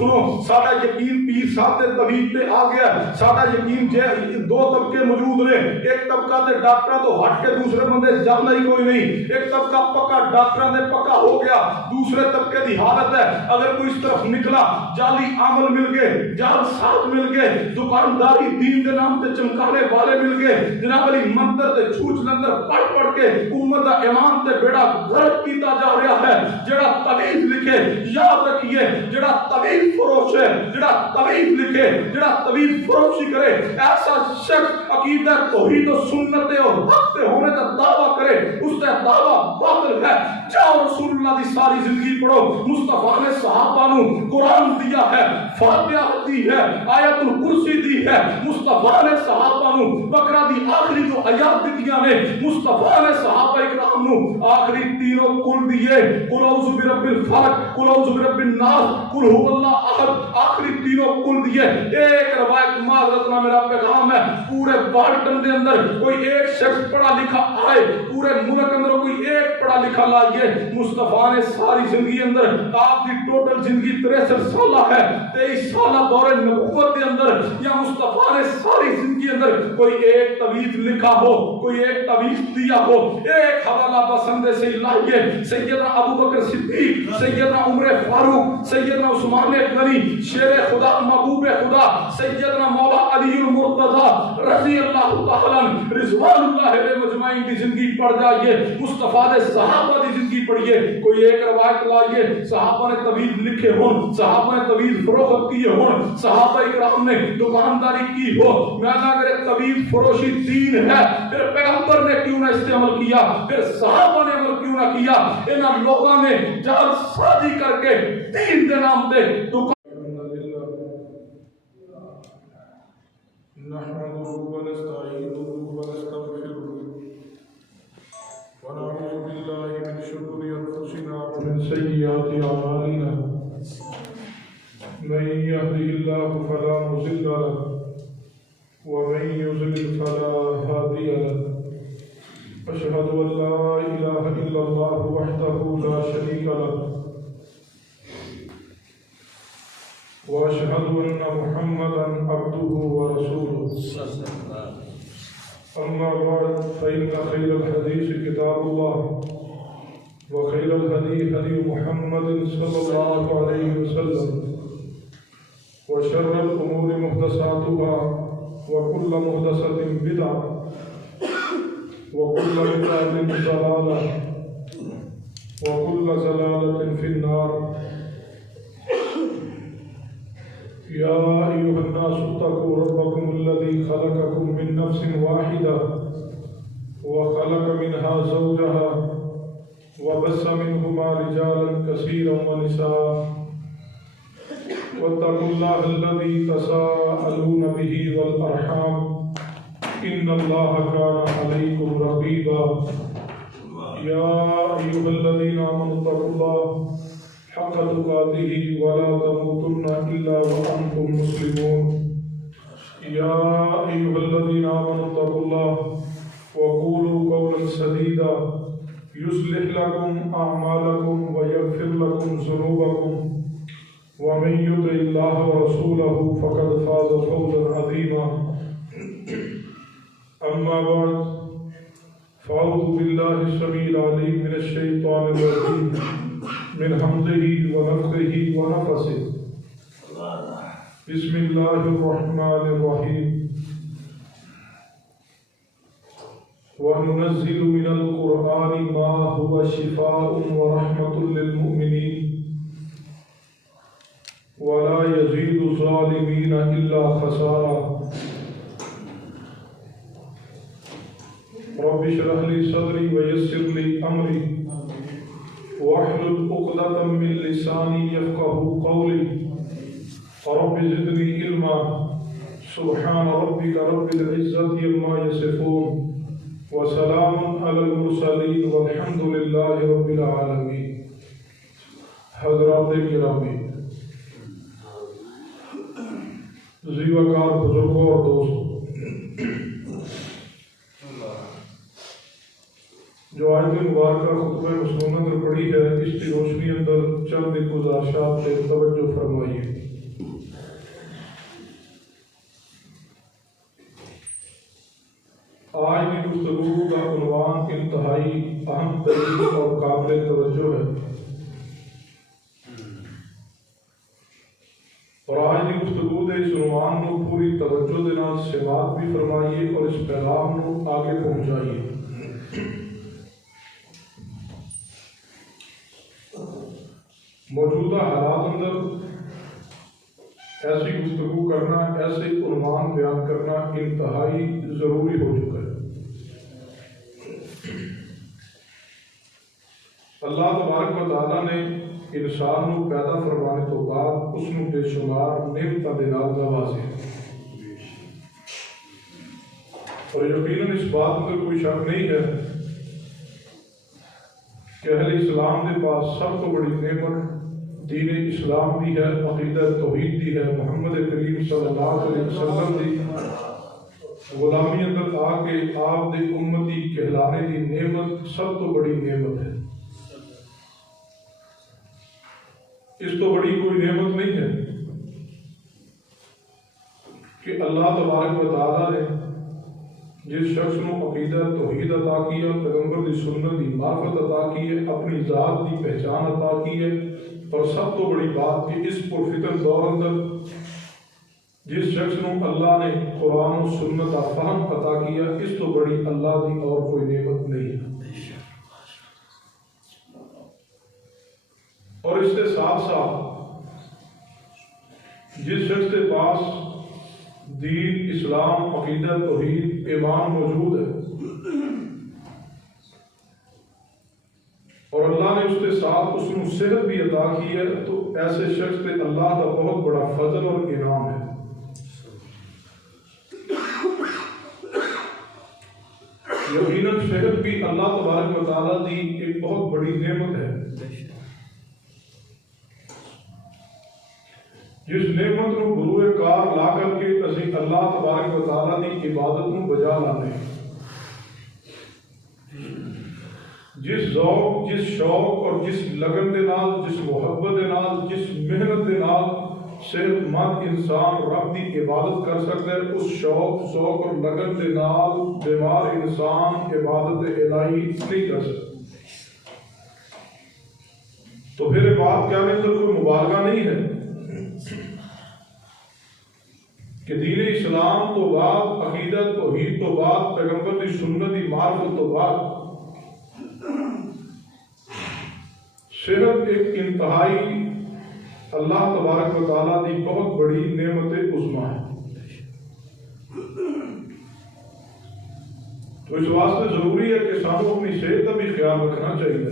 سنو ساڈا یقین پیر صاحب دے طبیب تے آ گیا، ساڈا یقین جے دو طبقے موجود نے، ایک طبقہ تے ڈاکٹراں تو ہٹ کے دوسرے بندے جاندا ہی کوئی نہیں، ایک طبقہ پکا ڈاکٹراں دے پکا ہو گیا، دوسرے طبقے دی حالت ہے اگر کوئی اس طرف نکلا جعلی عمل مل گئے، جعل ساتھ مل گئے، دکانداری دین کے نام تے چمکانے والے مل گئے، جناب علی منتر تے چھوچ لندر پڑھ کے امت دا ایمان تے بیڑا غرق کیتا جا رہا ہے۔ جڑا طبیب لکھے یاد رکھیے، جڑا طبیب فروش ہے، جڑا طبیب لکھے، جڑا طبیب فروشی کرے، ایسا شخص عقیدہ توحید و سنت اور حق تے ہونے کا دعویٰ کرے، اس کا دعویٰ باطل ہے۔ جاؤ رسول اللہ دی ساری زندگی پڑھو، مصطفیٰ نے صحابہ نو قرآن دیا ہے، فاتحہ دی ہے، آیت الکرسی دی ہے، مصطفیٰ نے صحابہ نو بقرہ دی آخری جو آیات دیا نے، مصطفیٰ نے صحابہ اکرام نو آخری تینوں کل دیے، قل اعوذ برب الفلق، قل اعوذ برب الناس، قل هو اللہ احد، آخری تینوں کل دیے۔ ایک روایت معذرت نہ میرا پیغام ہے، پورے بالٹن دے اندر کوئی ایک شخص پڑھا لکھا آئے، پورے ملک اندر کوئی ایک پڑھا لکھا لائیے، مصطفیٰ نے ساری زندگی اندر آپ کی ٹوٹل زندگی 63 سالہ ہے، 23 سالہ دور نبوت کے اندر، یا مصطفیٰ نے ساری زندگی اندر کوئی ایک طبیب لکھا ہو، کوئی ایک طبیب دیا ہو، ایک حوالہ پسند سے لائیے۔ سیدنا ابو بکر صدیق، سیدنا عمر فاروق، سیدنا عثمان غنی، شیر خدا محبوب خدا، سیدنا مولا علی المرتضی رضی اللہ تعالیٰ رضوان اللہ علیہ مجمعین کی زندگی پڑھ جائیے، مصطفیٰ نے صحابہ کی زندگی پڑھیے، کوئی ایک روایت لائیے صحابہ نے طبیب لکھے ہون، صحابہ نے طبیب فروخت کیے ہون، صحابہ اکرام نے دکانداری کی ہو، میں نہ اگر طبیب فروشی دین ہے پھر پیغمبر نے کیوں نہ استعمال کیا، پھر صحابہ نے عمل کیوں نہ کیا؟ انہاں لوگوں نے جعل سازی کر کے دین کے نام تے نحمده ونستعينه ونستغفره ونعوذ بالله من شرور أنفسنا ومن سيئات أعمالنا من يهده الله فلا مضل له ومن يضلل فلا هادي له أشهد أن لا إله إلا الله وحده لا شريك له وأشهد أن محمدا عبده ورسوله أما بعد فإن خير الحديث كتاب الله وخير الهدي هدي محمد صلى الله عليه وسلم وشر الأمور محدثاتها وكل محدثة بدعة وكل بدعة ضلالة وكل ضلالة في النار يا أيها الناس اتقوا ربكم الذي خلقكم من نفس واحدة وخلق منها زوجها وبث منهما رجالا كثيرا ونساء واتقوا الله الذي تساءلون به والأرحام إن الله كان عليكم رقيبا يا أيها الذين آمنوا اتقوا الله حق تقاته ولا تموتن إلا وأنتم مسلمون يا أيها الذين آمنوا اتقوا الله وقولوا قولا سديدا يصلح لكم أعمالكم ويغفر لكم ذنوبكم ومن يطع الله ورسوله فقد فاز فوزا عظيما أما بعد فأعوذ بالله السميع العليم من الشيطان الرجيم من حمده ونفخه ونفسه بسم الله الرحمن الرحيم وننزل من القرآن ما هو شفاء ورحمة للمؤمنين ولا يزيد الظالمين إلا خسارا رب اشرح لي صدري ويسر لي أمري واحلل عقدة من لساني يفقهوا قولي رب زدني علما سبحان ربك رب العزة عما يصفون وسلام على المرسلين والحمد لله رب العالمين۔ حضرات گرامی، زیوکار بزرگوں اور دوستوں، جو آج مبارکہ خطبہ خطبہ مسنون اندر پڑھی ہے، اس کی روشنی اندر چند گزارشات پہ توجہ فرمائیے۔ آج کی گفتگو کا عنوان انتہائی اہم ترین اور قابل توجہ ہے، اور آج کی گفتگو دے اس عنوان کو پوری توجہ دے نال سماعت بھی فرمائیے اور اس پیغام کو آگے پہنچائیے۔ موجودہ حالات اندر ایسی گفتگو کرنا، ایسے عنوان بیان کرنا انتہائی ضروری ہو چکا ہے۔ اللہ تبارک و تعالیٰ نے انسان کو پیدا فرمانے تو بعد اس ਨੂੰ بے شمار نعمتوں کے نال نوازے، اور یقیناً اس بات میں کوئی شک نہیں ہے کہ اہل اسلام کے پاس سب تو بڑی نعمت دین اسلام بھی ہے، عقیدہ توحید بھی ہے، محمد کریم صلی اللہ علیہ وسلم کی غلامی اندر آ کے آپ دی امتی کہلانے کی نعمت سب تو بڑی نعمت ہے۔ اس تو بڑی کوئی نعمت نہیں ہے کہ اللہ تبارک و تعالیٰ نے جس شخص کو عقیدہ توحید عطا کیا، پیغمبر دی سنت دی معرفت عطا کی ہے، اپنی ذات دی پہچان عطا کی ہے، اور سب تو بڑی بات کہ اس پرفتن دور اندر جس شخص کو اللہ نے قرآن و سنت کا فہم عطا کیا، اس تو بڑی اللہ دی اور کوئی نعمت نہیں ہے۔ اور اس کے ساتھ ساتھ جس شخص کے پاس دین اسلام عقیدہ توحید ایمان موجود ہے، اور اللہ نے اس کے ساتھ اس کو صحت بھی عطا کی ہے، تو ایسے شخص پہ اللہ کا بہت بڑا فضل اور انعام ہے۔ یقیناً صحت بھی اللہ تبارک و تعالیٰ دی ایک بہت بڑی نعمت ہے، جس نعمت کو بروئے کار لا کر کے اسی اللہ تبارک و تعالیٰ دی عبادت کو بجا لانے، جس ذوق، جس شوق اور جس لگن دے نال، جس محبت دے نال، جس محنت دے نال صحت مند انسان رب دی عبادت کر سکتا ہے، اس شوق، ذوق اور لگن دے نال بیمار انسان عبادت الہی نہیں کر سکتا۔ تو پھر بات کیا میں تو کوئی مبالغہ نہیں ہے کہ دین اسلام تو بعد، عقیدہ توحید تو بعد، پیغمبر دی سنت دی معرفت تو بعد صرف ایک انتہائی اللہ تبارک و تعالیٰ دی بہت بڑی نعمت عظمیٰ ہے۔ تو اس واسطے ضروری ہے کہ سانوں اپنی صحت کا بھی خیال رکھنا چاہیے،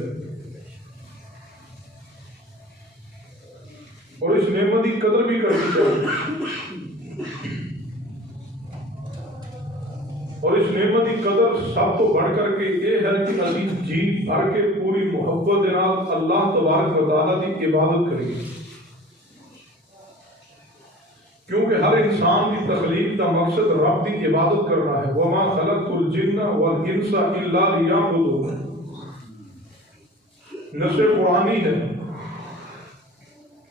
اور اس نعمت کی قدر بھی کرنی چاہیے، اور اس نعمت کی قدر سب تو بڑھ کر کے یہ ہے کہ اسی جی بھر کے پوری محبت دے نال اللہ تبارک و تعالیٰ کی عبادت کریں، کیونکہ ہر انسان کی تخلیق کا مقصد رب کی عبادت کرنا ہے۔ وَمَا خَلَقْتُ الْجِنَّ وَالْإِنسَ إِلَّا لِيَعْبُدُونِ، نص قرآنی ہے۔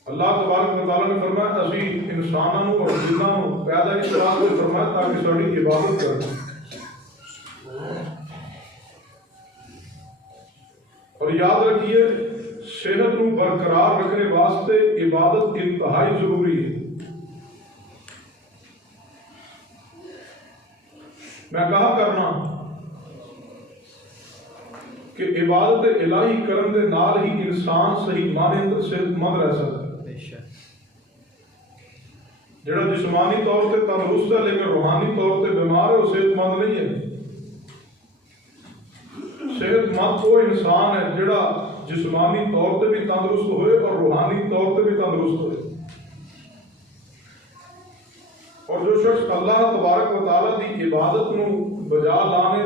اللہ تبارک و تعالیٰ نے فرمایا اسی انسانوں اور جنوں پیدا اس واسطے فرمایا تاکہ ساری عبادت کریں، اور یاد رکھیے صحت کو برقرار رکھنے واسطے عبادت انتہائی ضروری ہے۔ میں کہا کرنا کہ عبادت الہی کرن دے نال ہی انسان صحیح معنی اندر صحت مند رہ سکتا ہے۔ جڑا جسمانی طور سے تندرست ہے لیکن روحانی طور سے بیمار ہے، وہ صحت مند نہیں ہے۔ صحت مند وہ انسان ہے جڑا جسمانی طور سے بھی تندرست ہوئے اور روحانی طور سے بھی تندرست ہوئے، اور جو شخص اللہ تبارک و تعالیٰ دی عبادت نو بجا لانے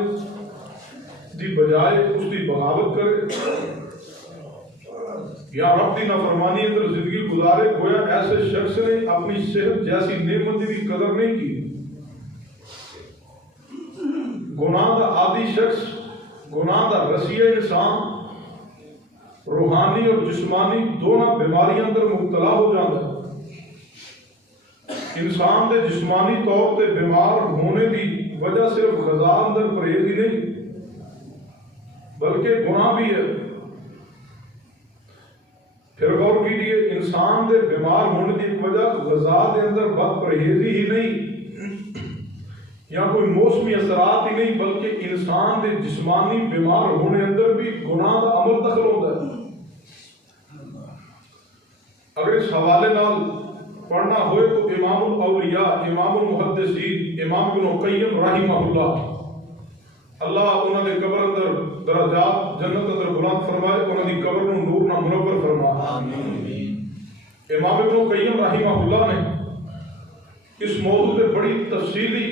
دی بجائے اس کی بغاوت کرے یا رب کی نافرمانی اندر زندگی گزارے، گویا ایسے شخص نے اپنی صحت جیسی نعمت کی قدر نہیں کی۔ گناہ کا عادی شخص، گناہ کا رسیہ انسان روحانی اور جسمانی دونوں بیماری اندر مبتلا ہو جاتا ہے۔ انسان دے جسمانی طور تے بیمار ہونے دی وجہ صرف غذا اندر پرہیز ہی نہیں بلکہ گناہ بھی ہے۔ پھر غور کیجیے، انسان دے بیمار ہونے کی وجہ غذا دے اندر بد پرہیزی ہی نہیں یا کوئی موسمی اثرات ہی نہیں، بلکہ انسان دے جسمانی بیمار ہونے اندر بھی گناہ کا عمل دخل ہوتا ہے۔ اگر اس حوالے نال پڑھنا ہوئے تو امام الاولیاء، امام المحدثین، امام ابن قیم رحمہ اللہ انہوں نے قبر اندر درجات جنت اندر بلند فرمائے، انہوں نے قبر نو نور نہ منور فرمائے۔ امام ابن قیم رحمہ اللہ نے اس موضوع پہ بڑی تفصیلی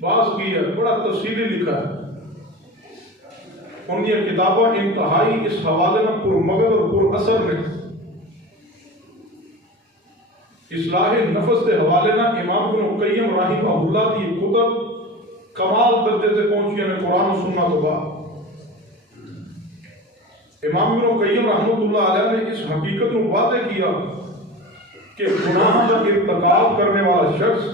بات کی ہے، بڑا تفصیلی لکھا ہے۔ ان کی کتابیں انتہائی اس حوالے میں پرمغز اور پر اثر نے۔ اصلاح نفس کے حوالے نہ امام ابن قیم رحمہ اللہ کی کتب کمال درجے سے پہنچی ہیں قرآن و سنت تو بعد۔ امام ابن قیم رحمۃ اللہ علیہ نے اس حقیقت کو واضح کیا کہ گناہ کا ارتکاب کرنے والا شخص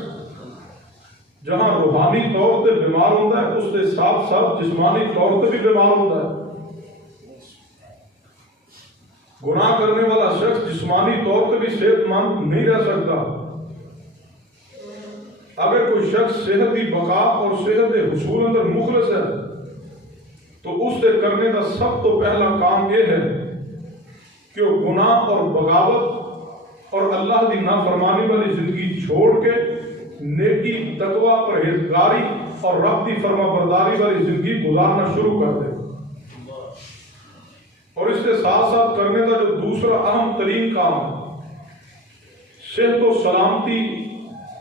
جہاں روحانی طور سے بیمار ہوتا ہے، اس کے ساتھ ساتھ جسمانی طور سے بھی بیمار ہوتا ہے۔ گناہ کرنے والا شخص جسمانی طور سے بھی صحت مند نہیں رہ سکتا۔ اگر کوئی شخص صحت کی بقا اور صحت کے حصول اندر مخلص ہے تو اس سے کرنے کا سب تو پہلا کام یہ ہے کہ وہ گناہ اور بغاوت اور اللہ کی نافرمانی والی زندگی چھوڑ کے نیکی، تقوی، پرہیزگاری اور رب کی فرما برداری والی زندگی گزارنا شروع کر دے۔ اور اس کے ساتھ ساتھ کرنے کا جو دوسرا اہم ترین کام ہے، صحت و سلامتی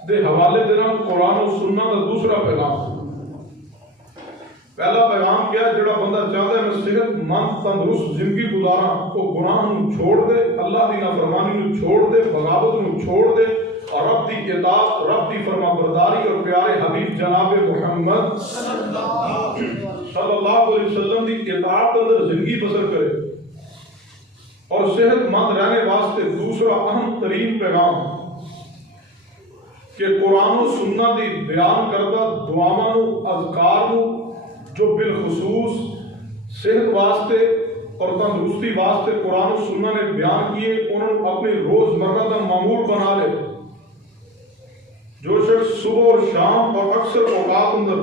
دے حوالے دینا قرآن و سنت کا دوسرا پیغام۔ پہلا پیغام کیا ہے؟ جڑا بندہ چاہتا ہے میں صحت مند تندرست زندگی گزارا، وہ گناہ نو چھوڑ دے، اللہ کی نافرمانی نو چھوڑ دے، بغاوت نو چھوڑ دے اور رب کی اطاعت، رب کی فرما برداری اور پیارے حبیب جناب محمد صلی اللہ علیہ وسلم کی اطاعت اندر زندگی بسر کرے۔ اور صحت مند رہنے واسطے دوسرا اہم ترین پیغام کہ قرآن و سنت دی بیان کردہ دعاواں نو، اذکار نو جو بالخصوص صحت واسطے اور تندرستی واسطے قرآن و سنت نے بیان کیے، انہوں نے اپنی روزمرہ کا معمول بنا لے۔ جو شخص صبح اور شام اور اکثر اوقات اندر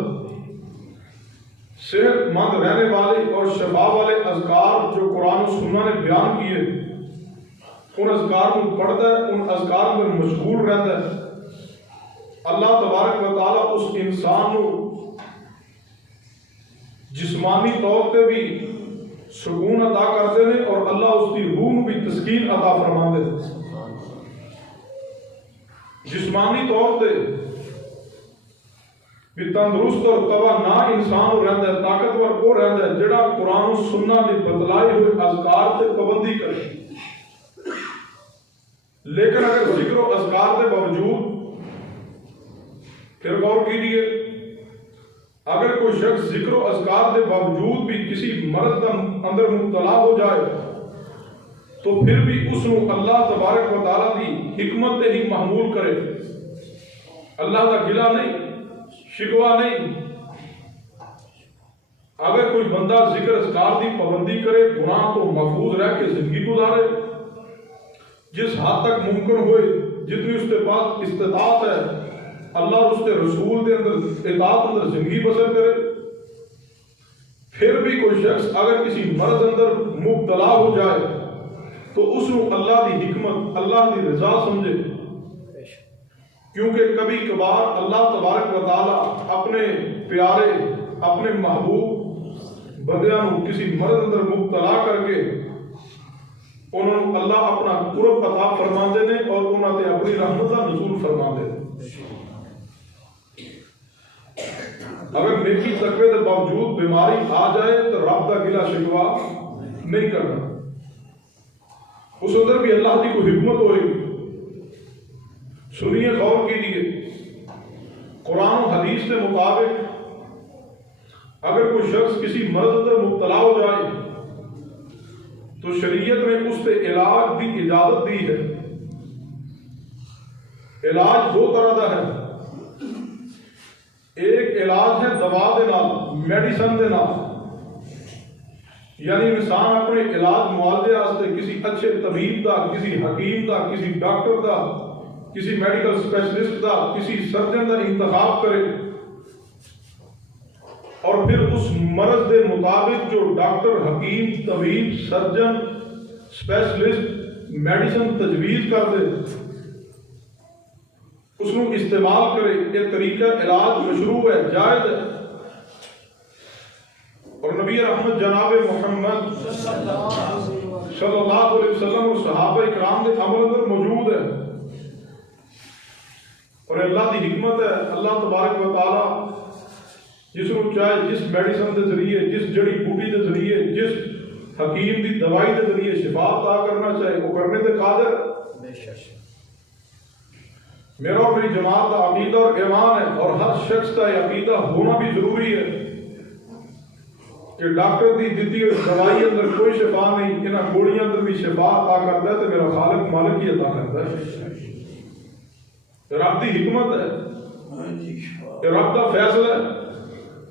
صحت مند رہنے والے اور شفا والے اذکار جو قرآن و سنت نے بیان کیے، ان اذکار کو پڑھتا ہے، ان اذکار میں مشغول رہتا ہے، اللہ تبارک و تعالیٰ اس انسان کو جسمانی طور پہ بھی سکون عطا کرتے ہیں اور اللہ اس کی روح کو بھی تسکین عطا فرماتے ہیں۔ جسمانی طور پہ بھی تندرست اور توانا انسان ہو رہتا ہے، طاقتور وہ رہتا ہے جڑا قرآن و سنت کی بتلائے ہوئے اذکار سے پابندی کرے۔ لیکن اگر ذکر و اذکار کے باوجود، پھر غور کیجیے، اگر کوئی شخص ذکر و اذکار کے باوجود بھی کسی مرض کا اندر مبتلا ہو جائے تو پھر بھی اس کو اللہ تبارک و تعالیٰ کی حکمت ہی محمول کرے، اللہ کا گلہ نہیں، شکوہ نہیں۔ اگر کوئی بندہ ذکر اذکار کی پابندی کرے، گناہ تو محفوظ رہ کے زندگی گزارے، جس حد تک ممکن ہوئے، جتنی اس کے پاس استطاعت ہے، اللہ اور اس کے رسول کے اندر اطاعت اندر زندگی بسر کرے۔ پھر بھی کوئی شخص اگر کسی مرض اندر مبتلا ہو جائے تو اس کو اللہ کی حکمت، اللہ کی رضا سمجھے، کیونکہ کبھی کبھار اللہ تبارک و تعالیٰ اپنے پیارے، اپنے محبوب بندیاں کسی مرض اندر مبتلا کر کے انہوں نے اللہ اپنا قرب عطا فرما دے اور انہوں نے اپنی رحمت کا نزول فرما دے۔ اگر نیکی تقوی کے باوجود بیماری آ جائے تو رب کا گلہ شکوہ نہیں کرنا، اس اندر بھی اللہ کی کوئی حکمت ہوئے گی۔ سنیے، غور کیجیے، قرآن و حدیث کے مطابق اگر کوئی شخص کسی مرض اندر مبتلا ہو جائے تو شریعت نے اس سے علاج کی اجازت دی ہے۔ علاج دو طرح کا ہے، ایک علاج ہے دوا دے نال، میڈیسن دے نال، یعنی انسان اپنے علاج معالجے واسطے کسی اچھے طبیب دا، کسی حکیم دا، کسی ڈاکٹر دا، کسی میڈیکل اسپیشلسٹ دا، کسی سرجن دا انتخاب کرے، اور پھر اس مرض دے مطابق جو ڈاکٹر، حکیم، طبیب، سرجن، اسپیشلسٹ میڈیسن تجویز کر دے اس کو استعمال کرے۔ یہ طریقہ علاج مشروع ہے، جائز ہے، اور نبی رحمت جناب محمد صلی اللہ علیہ وسلم اور صحابہ اکرام کے عمل اندر موجود ہے، اور اللہ کی حکمت ہے۔ اللہ تبارک و تعالی جس کو چاہے جس میڈیسن کے ذریعے، جس جڑی بوٹی کے ذریعے، جس حکیم کی دوائی کے ذریعے شفا عطا کرنا چاہے وہ کرنے کے قادر۔ میرا اور میری جماعت کا عقیدہ اور ایمان ہے، اور ہر شخص کا یہ عقیدہ ہونا بھی ضروری ہے کہ ڈاکٹر دی دتی ہوئی دوائی اندر کوئی شفا نہیں، انہاں گولیاں اندر بھی شفا عطا کرتا ہے تو میرا خالق مالک ہی عطا کرتا ہے۔ رب کی حکمت ہے، رب کا فیصلہ ہے۔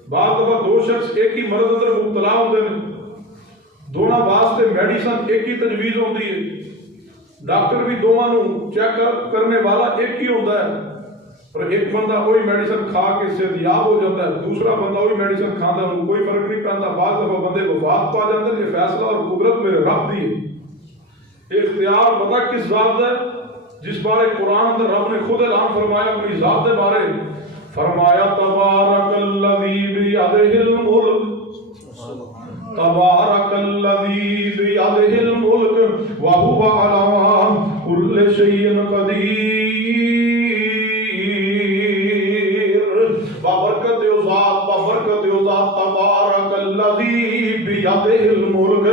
بعض دفعہ دو شخص ایک ہی مرض اندر مبتلا ہوتے ہیں، دونوں واسطے میڈیسن ایک ہی تجویز ہوتی ہے، ڈاکٹر بھی دونوں چیک کرنے والا ایک ہی ہوتا ہے، اور ایک بندہ وہی میڈیسن کھا کے صحتیاب ہو جاتا ہے، دوسرا بندہ وہی میڈیسن کھاتا ہے، ان کوئی فرق نہیں پڑتا۔ بعض دفعہ بندے وفات پا جاتے ہیں۔ یہ فیصلہ اور قدرت میرے رب دی ہے۔ اختیار پتہ کس ذات ہے؟ جس بارے قرآن اندر رب نے خود اعلان فرمایا اپنی ذات کے بارے، فرمایا تبارک الذی بیدہ الملک، تبارک الذی بیدہ الملک وہو علی کل شیء قدیر۔ بابرکت ذات، بابرکت ذات، تبارک الذی بیدہ الملک،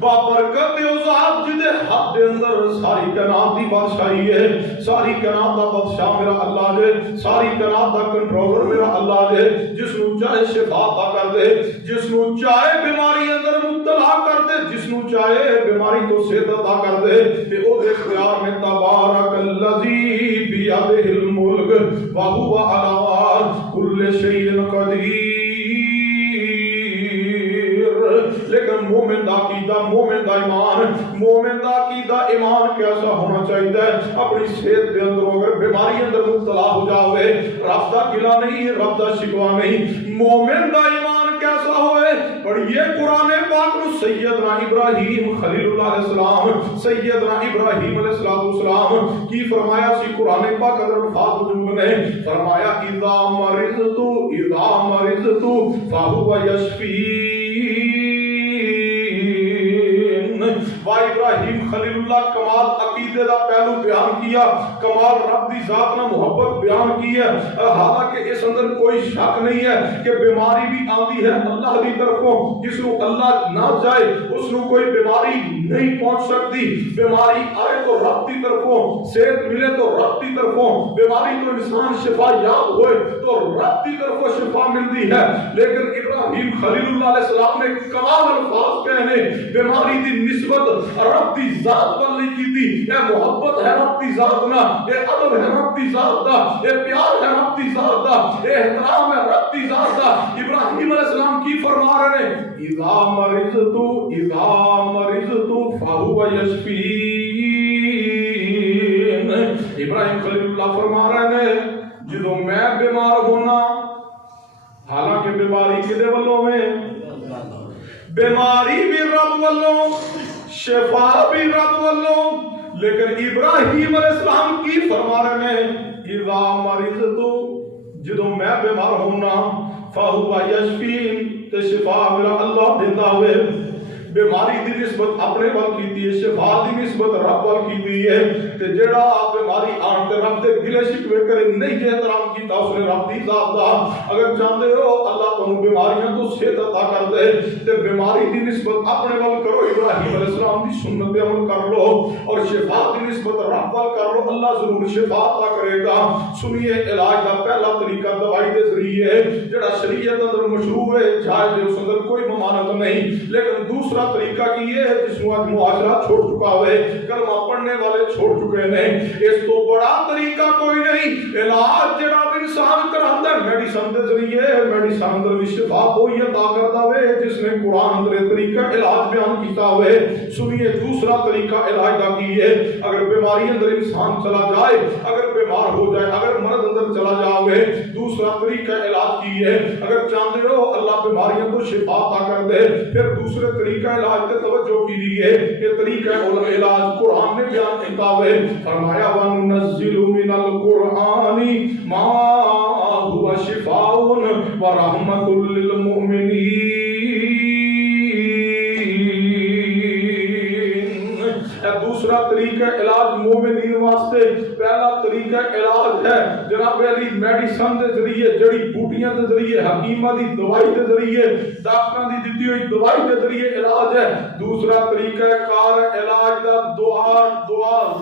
بابرکت ذات جدے ہاتھ دے اندر ساری کائنات دی بادشاہی ہے، ساری کائنات دا بادشاہ میرا اللہ ہے، ساری کائنات دا کنٹرولر میرا اللہ ہے، جس نو چاہے شفا عطا کر دے، جس نو چاہے بیماری اندر مبتلا کر دے، جس نو چاہے بیماری تو صحت عطا کر دے، تے او دے اختیار میں تبارک الذی بیدہ الملک وہو علی کل شیء قدیر۔ لیکن مومن دا عقیدہ، مومن دا ایمان، مومن دا عقیدہ ایمان کیسا ہونا چاہیے؟ اپنی صحت دے اندر اگر بیماری اندر مبتلا ہو جاوے، رب دا گلہ نہیں، رب دا شکوہ نہیں، مومن دا ایمان کیسا ہوئے؟ پڑھئے قرآن پاک نو سیدنا ابراہیم خلیل اللہ علیہ السلام، سیدنا ابراہیم علیہ السلام کی فرمایا سی قرآن پاک اندر الفاظ وجود نے، فرمایا اذا مرضتو فہو یشفی۔ با ابراہیم خلیل اللہ کمال عقیدے دا پہلو بیان کیا، کمال رب دی ذات نہ محبت بیان کی ہے۔ حالانکہ اس اندر کوئی شک نہیں ہے کہ بیماری بھی آتی ہے اللہ دی طرفوں، جس کو اللہ نہ چاہے اس کو کوئی بیماری نہیں پہنچ سکتی۔ بیماری آئے تو رب دی طرفوں، صحت ملے تو رب دی طرفوں، بیماری تو انسان شفا یاب ہوئے تو رب دی طرفوں شفا ملتی ہے۔ لیکن ابراہیم خلیل اللہ علیہ السلام نے کمال الفاظ کہنے، بیماری دی نسبت رب دی ذات پر نہیں کی تھی۔ یہ محبت ہے رب دی ذات نہ، یہ ادب ہے رب دی ذات دا، یہ پیار ہے رب دی ذات دا، یہ احترام ہے رب دی ذات دا۔ ابراہیم علیہ السلام کی فرما رہے ہیں اذا مرضتو فہو یشفین۔ ابراہیم خلیل اللہ فرما رہے ہیں جدو میں بیمار ہونا، حالانکہ بیماری کدے والوں میں، بیماری بھی رب والوں، شفا بھی رب والوں، لیکن ابراہیم علیہ السلام کی فرما رہے ہیں اذا مرضتو، جدو میں بیمار ہونا، فہو یشفین، تے شفا میرا اللہ دیتا ہوئے۔ بیماری دی نسبت اپنے وال کیتی ہے، شفا دی نسبت رب وال کیتی ہے، تے جڑا بیماری آن تے رب دے گلے شکوے کرے نہیں جے احترام کیتا اس نے رب دی ذات دا۔ اگر چاہتے ہو اللہ تمہیں بیماریاں تو صحت عطا کر دے تے بیماری دی نسبت اپنے وال کرو، ابراہیم علیہ السلام دی سنت پہ عمل کر لو، اور شفا دی نسبت رب وال کر لو، اللہ ضرور شفا عطا کرے گا۔ سنیے علاج دا پہلا طریقہ دوائی دے ذریعے جڑا شریعت اندر مشروع ہے، جائز ہے، اس اندر کوئی ممانعت نہیں، لیکن دوسرا دوسرا طریقہ کی یہ ہے جس میں معاشرہ چھوڑ چکا ہے، کلمہ پڑھنے والے چھوڑ چکے ہیں، اس تو بڑا طریقہ کوئی نہیں۔ علاج جناب انسان کراندہ ہے میڈیسن دے ذریعے، میڈیسن دے بھی شفا ہوئی عطا کرتا ہے جس نے قرآن دے طریقہ علاج بیان کیتا ہوئے۔ سنیے دوسرا طریقہ علاج دا کی ہے، اگر بیماری اندر انسان چلا جائے، اگر بیمار ہو جائے، اگر مرض اندر چلا جاوے، دوسرا طریقہ علاج کی ہے، اگر چاہتے ہو اللہ بیماریوں کو شفا عطا کر دے، پھر دوسرے طریقہ علاج تے توجہ کیجیے۔ یہ طریقہ علاج قرآن نے بیان کیتا ہوئے، فرمایا وَنُنَزِّلُ مِنَ الْقُرْآنِ مَا هُوَ شِفَاءٌ وَرَحْمَةٌ لِّلْمُؤْمِنِينَ۔ دوسرا طریقہ علاج مومنین واسطے، پہلا طریقہ علاج ہے جناب علی میڈیسن دے ذریعے، جڑی بوٹیاں دے ذریعے، حکیمہ دی دوائی دے ذریعے، ڈاکٹراں دی دتی ہوئی دوائی دے ذریعے علاج ہے۔ دوسرا طریقہ کار علاج دا دعا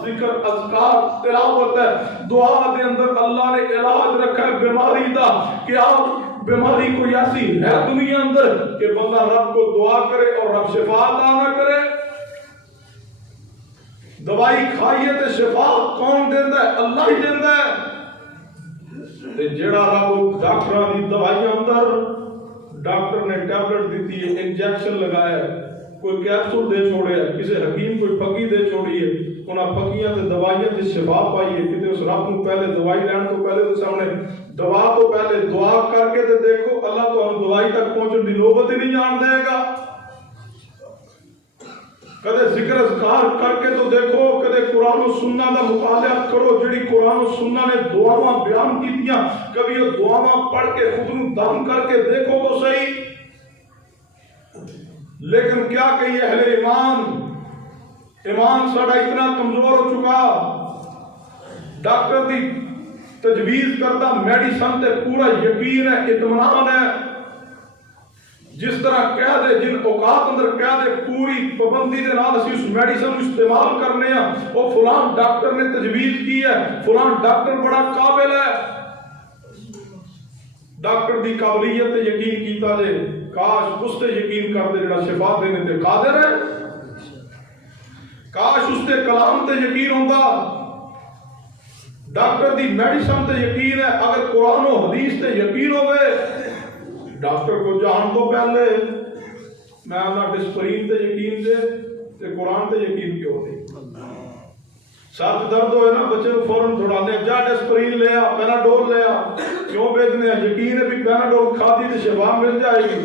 ذکر اذکار تلاوت ہے۔ دعا دے اندر اللہ نے علاج رکھا ہے بیماری دا، کہ آپ بیماری کوئی ایسی ہے دنیا اندر کہ بندہ رب کو دعا کرے اور رب شفا عطا نہ کرے۔ دوائی کھائیے تے شفا کون دیندا ہے؟ اللہ ہی دیندا ہے۔ تے جڑا رب ڈاکٹراں دی دوائیاں اندر ڈاکٹر نے ٹیبلٹ دیتی ہے، انجیکشن لگایا ہے، کوئی کیپسول دے چھوڑے ہے، کسی حکیم کوئی پھکی دے چھوڑی ہے، انہاں پھکیاں تے دوائیاں تے شفا پائی ہے، کہ اس رب کو پہلے دوائی لین تو پہلے تو سامنے دوا تو پہلے دعا کر کے تے دیکھو اللہ تو ہم دوائی تک پہنچن دی نوبت ہی نہیں جان دے گا۔ کدے ذکر اذکار کر کے تو دیکھو، کدے قرآن و سنہ دا مطالعہ کرو، جڑی قرآن و سنہ نے دعاواں بیان کیتیاں، کبھی وہ دعاواں پڑھ کے خود نو دم کر کے دیکھو تو صحیح۔ لیکن کیا کہیے اہل ایمان ساڑا اتنا کمزور ہو چکا، ڈاکٹر دی تجویز کردہ میڈیسن تے پورا یقین ہے، اطمینان ہے، جس طرح کہہ دے جن اوقات اندر کہہ دے پوری پابندی دے نال اسی اس میڈیسن استعمال کرنے ہیں، وہ فلان ڈاکٹر نے تجویز کی ہے، فلان ڈاکٹر بڑا قابل ہے۔ ڈاکٹر دی قابلیت تے یقین کیتا دے، کاش اس تے یقین کر دے جڑا شفا دینے تے قادر ہے، کاش اس تے کلام تے یقین ہوندا۔ ڈاکٹر دی میڈیسن تے یقین ہے، اگر قرآن و حدیث تے یقین ہوئے، ڈاکٹر کو جان تو پہلے میں اپنا ڈسپرین تے یقین دے تے قرآن تے یقین کیوں نہیں۔ ساتھ درد ہوئے نا بچے کو فوراً دوڑانے جا ڈسپرین لے آ، پیناڈول لے آ، کیوں بھیجنے ہیں؟ یقین ہے بھی پیناڈول کھاتی تو شفا مل جائے گی،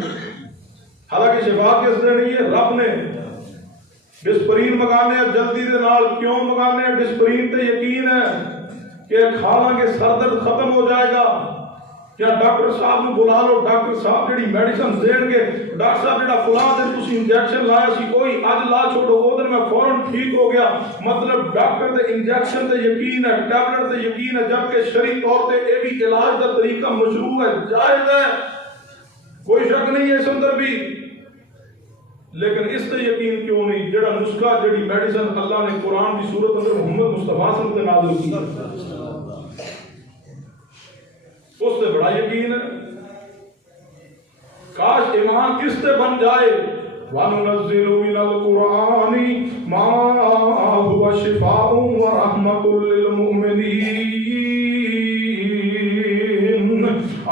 حالانکہ شفا کس نے نہیں ہے؟ رب نے۔ ڈسپرین منگانے ہیں جلدی دے نال، کیوں منگانے ہیں؟ ڈسپرین تے یقین ہے کہ کھا لیں گے سر درد ختم ہو جائے گا۔ یا ڈاکٹر صاحب نو بلا لو، ڈاکٹر صاحب جڑی میڈیسن دین گے، ڈاکٹر صاحب جڑا فلاں دن تسی انجیکشن لایا سی کوئی اج لا چھوڑو، او دن میں فوراً ٹھیک ہو گیا۔ مطلب ڈاکٹر دے انجیکشن تے یقین ہے، ٹیبلٹ تے یقین ہے، جبکہ شرعی طور تے اے بھی علاج دا طریقہ مشروع ہے، جائز ہے، کوئی شک نہیں ہے اس اندر بھی۔ لیکن اس تے یقین کیوں نہیں جڑا نسخہ جڑی میڈیسن اللہ نے قرآن کی صورت اندر محمد مصطفیٰ صلی اللہ علیہ وسلم تے نازل کی، اس سے بڑا یقین ہے۔ کاش ایمان اس سے بن جائے۔ وَنُنَزِّلُ مِنَ الْقُرْآنِ مَا هُوَ شِفَاءٌ وَرَحْمَةٌ لِّلْمُؤْمِنِينَ۔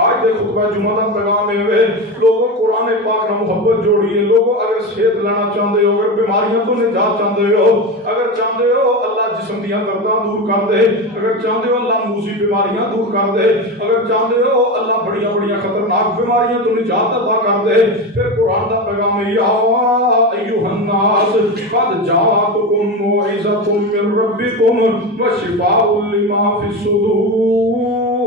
آج دے خطبہ جمعہ دا پیغام ہے، لوگوں قرآن پاک نہ محبت جوڑیے۔ لوگوں اگر صحت لینا چاہتے ہو، اگر بیماریاں تو نجات چاہتے ہو، اگر چاہتے ہو اللہ جسم دیاں درداں دور کر دے، اگر چاہتے ہو اللہ موسی بیماریاں دور کر دے، اگر چاہتے ہو اللہ بڑیاں بڑیاں خطرناک بیماریاں تو نجات عطا کر دے، پھر قرآن دا پیغام ہے، یا ایھا الناس قد جاءتکم موعظۃ من ربکم وشفاء لما فی الصدور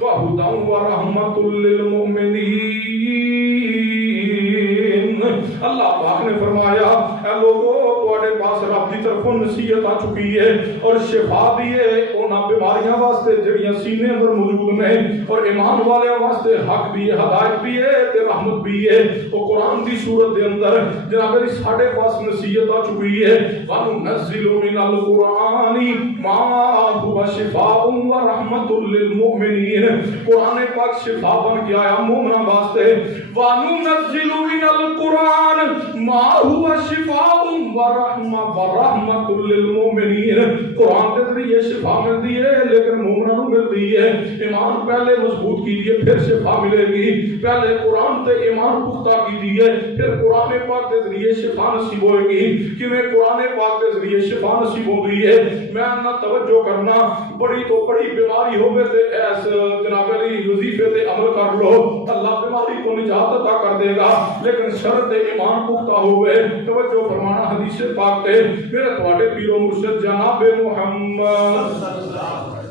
وَهُدًى وَرَحْمَةٌ لِّلْمُؤْمِنِينَ۔ اللہ پاک نے فرمایا، اے لوگو تواڈے پاس رب دی طرفوں نصیحت آ چکی ہے اور شفا بھی ہے انہاں بیماریاں بیماریاں واسطے جڑیاں سینے اندر موجود نے اور ایمان والے واسطے حق بھی ہے ہدایت بھی ہے تے رحمت بھی ہے وہ قرآن دی صورت دے اندر جناب علی ساڑھے پاس نصیحت آ چکی ہے وَنُنَزِّلُ مِنَ الْقُرْآنِ مَا هُوَ شِفَاءٌ وَرَحْمَةٌ لِّلْمُؤْمِنِينَ قرآن پاک شفا بن کے آیا مومنہ واسطے وَنُنَزِّلُ مِنَ الْقُرْآنِ مَا هُوَ شِفَاءٌ وَرَحْمَةٌ لِّلْمُؤْمِنِينَ قرآن کے ذریعے شفا ملتی ہے لیکن مومنہ نو ملتی ہے ایمان پہلے مضبوط کیجئے پھر شفا ملے گی پہلے قرآن تے ایمان پختہ کیجئے پھر قرآن پاک کے ذریعے شفا نصیب ہوئے گی کہ میں قرآن پاک کے ذریعے شفا نصیب ہو گئی ہے میں نہ توجہ کرنا بڑی تو بڑی بیماری ہوئے تے ایس جناب علی وظیفے تے عمل کر لو اللہ بیماری کو نجات عطا کر دے گا لیکن شرط ایمان پختہ ہوئے توجہ فرمانا حدیث پاک تے میرے تواڈے پیر و مرشد جناب محمد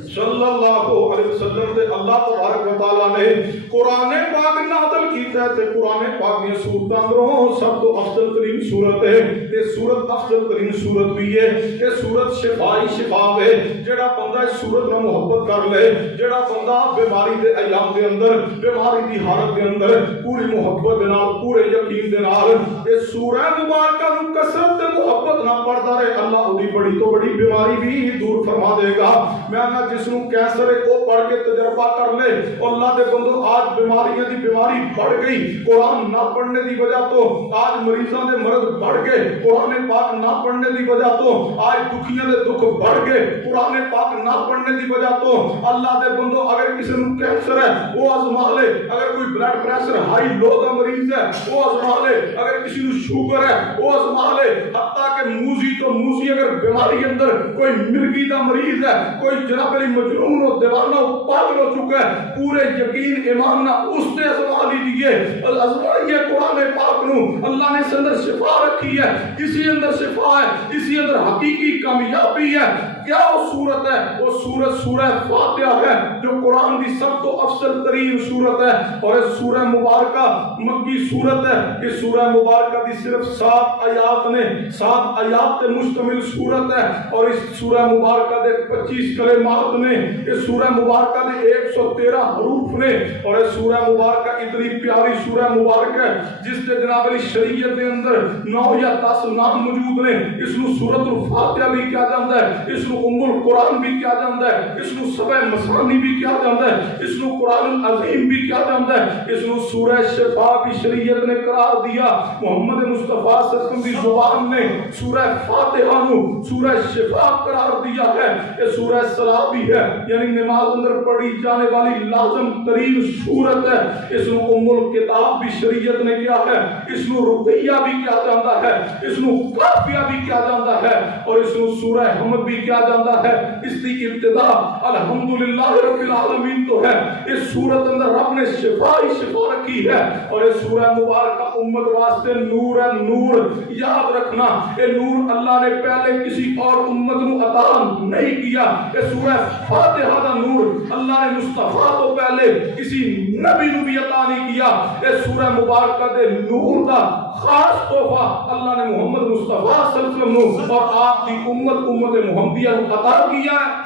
صلی اللہ علیہ وسلم تے اللہ تبارک و تعالیٰ نے قرآن پاک نازل کیتا ہے تے قرآن پاک دی صورتاں اندروں سب تو افضل ترین صورت ہے تے صورت افضل ترین صورت بھی ہے تے صورت شفائی شفا ہے جڑا بندہ اس صورت نال محبت کر لے جڑا بندہ بیماری دے ایام دے اندر بیماری دی حالت دے اندر پوری محبت دے نال پورے یقین دے نال تے سورہ مبارکہ نو کثرت تے محبت نال پڑھدا رہے اللہ دی بڑی تو بڑی بیماری بھی دور فرما دے گا میں نہ جس نو کینسر ہے وہ پڑھ کے تجربہ کر لے اللہ دے بندو آج بیماریاں دی بیماری بڑھ گئی قرآن نہ پڑھنے دی وجہ تو آج مریضاں دے مرض بڑھ گئے قرآن پاک نہ پڑھنے دی وجہ تو آج دکھیاں دے دکھ بڑھ گئے قرآن پاک نہ پڑھنے دی وجہ تو اللہ دے بندو اگر کسی نو کینسر ہے وہ آزما لے اگر کوئی بلڈ پریشر ہائی لو دا مریض ہے وہ آزما لے اگر کسی نو شوگر ہے وہ آزما لے حتیٰ کہ موزی تو موزی اگر بیماری اندر کوئی مرگی دا مریض ہے کوئی جناب علی مجنون و دیوانہ و پاگل ہو چکا ہے پورے یقین ایمان نہ اس نے ازما لیجئے ازمائیے قرآن پاک نو اللہ نے اس اندر شفا رکھی ہے اسی اندر شفا ہے اسی اندر حقیقی کامیابی ہے کیا وہ صورت ہے وہ صورت سورہ فاتحہ ہے جو قرآن کی سب تو افضل ترین صورت ہے اور اس سورہ مبارکہ مکی صورت ہے اس سورہ مبارکہ کی صرف 7 آیات نے 7 آیات تے مشتمل صورت ہے اور اس سورہ مبارکہ دے 25 کلمات نے اس سورہ مبارکہ دے 113 حروف نے اور اس سورہ مبارکہ اتنی پیاری سورہ مبارکہ ہے جس کے جناب علی شریعت کے اندر 9 یا 10 نام موجود نے اس نو سورۃ الفاتحہ بھی کہا جاتا ہے اس نو ام القرآن بھی کہا جاتا ہے اس نو سبع مثانی بھی کہا جاتا ہے اس نو قرآن العظیم بھی کہا جاتا ہے اس نو سورہ شفا بھی شریعت نے قرار دیا محمد مصطفیٰ صلی اللہ علیہ وسلم کی زبان نے سورہ فاتحہ نو سورہ شفا قرار دیا ہے یہ سورہ صلاح بھی ہے یعنی نماز اندر پڑھی جانے والی لازم ترین سورت ہے اس نو ام الکتاب بھی شریعت نے کیا ہے اس نو رقیہ بھی کیا جاتا ہے اس نو قافیہ بھی کیا جاتا ہے اور اس نو سورہ حمد بھی کیا جاتا ہے اس کی ابتدا الحمدللہ رب العالمین تو ہے اس سورت اندر رب نے شفا ہی شفا رکھی ہے اور اس سورہ مبارکہ امت واسطے نور ہے نور یاد رکھنا یہ نور اللہ نے پہلے کسی اور امت نو عطا نہیں کیا یہ سورہ فاتحہ دا نور اللہ نے مصطفیٰ تو پہلے کسی نبی نو بھی عطا نہیں کیا یہ سورہ مبارکہ دے نور دا خاص تحفہ اللہ نے محمد مصطفیٰ صلی اللہ علیہ وسلم اور آپ کی امت محمدیہ عطا کیا ہے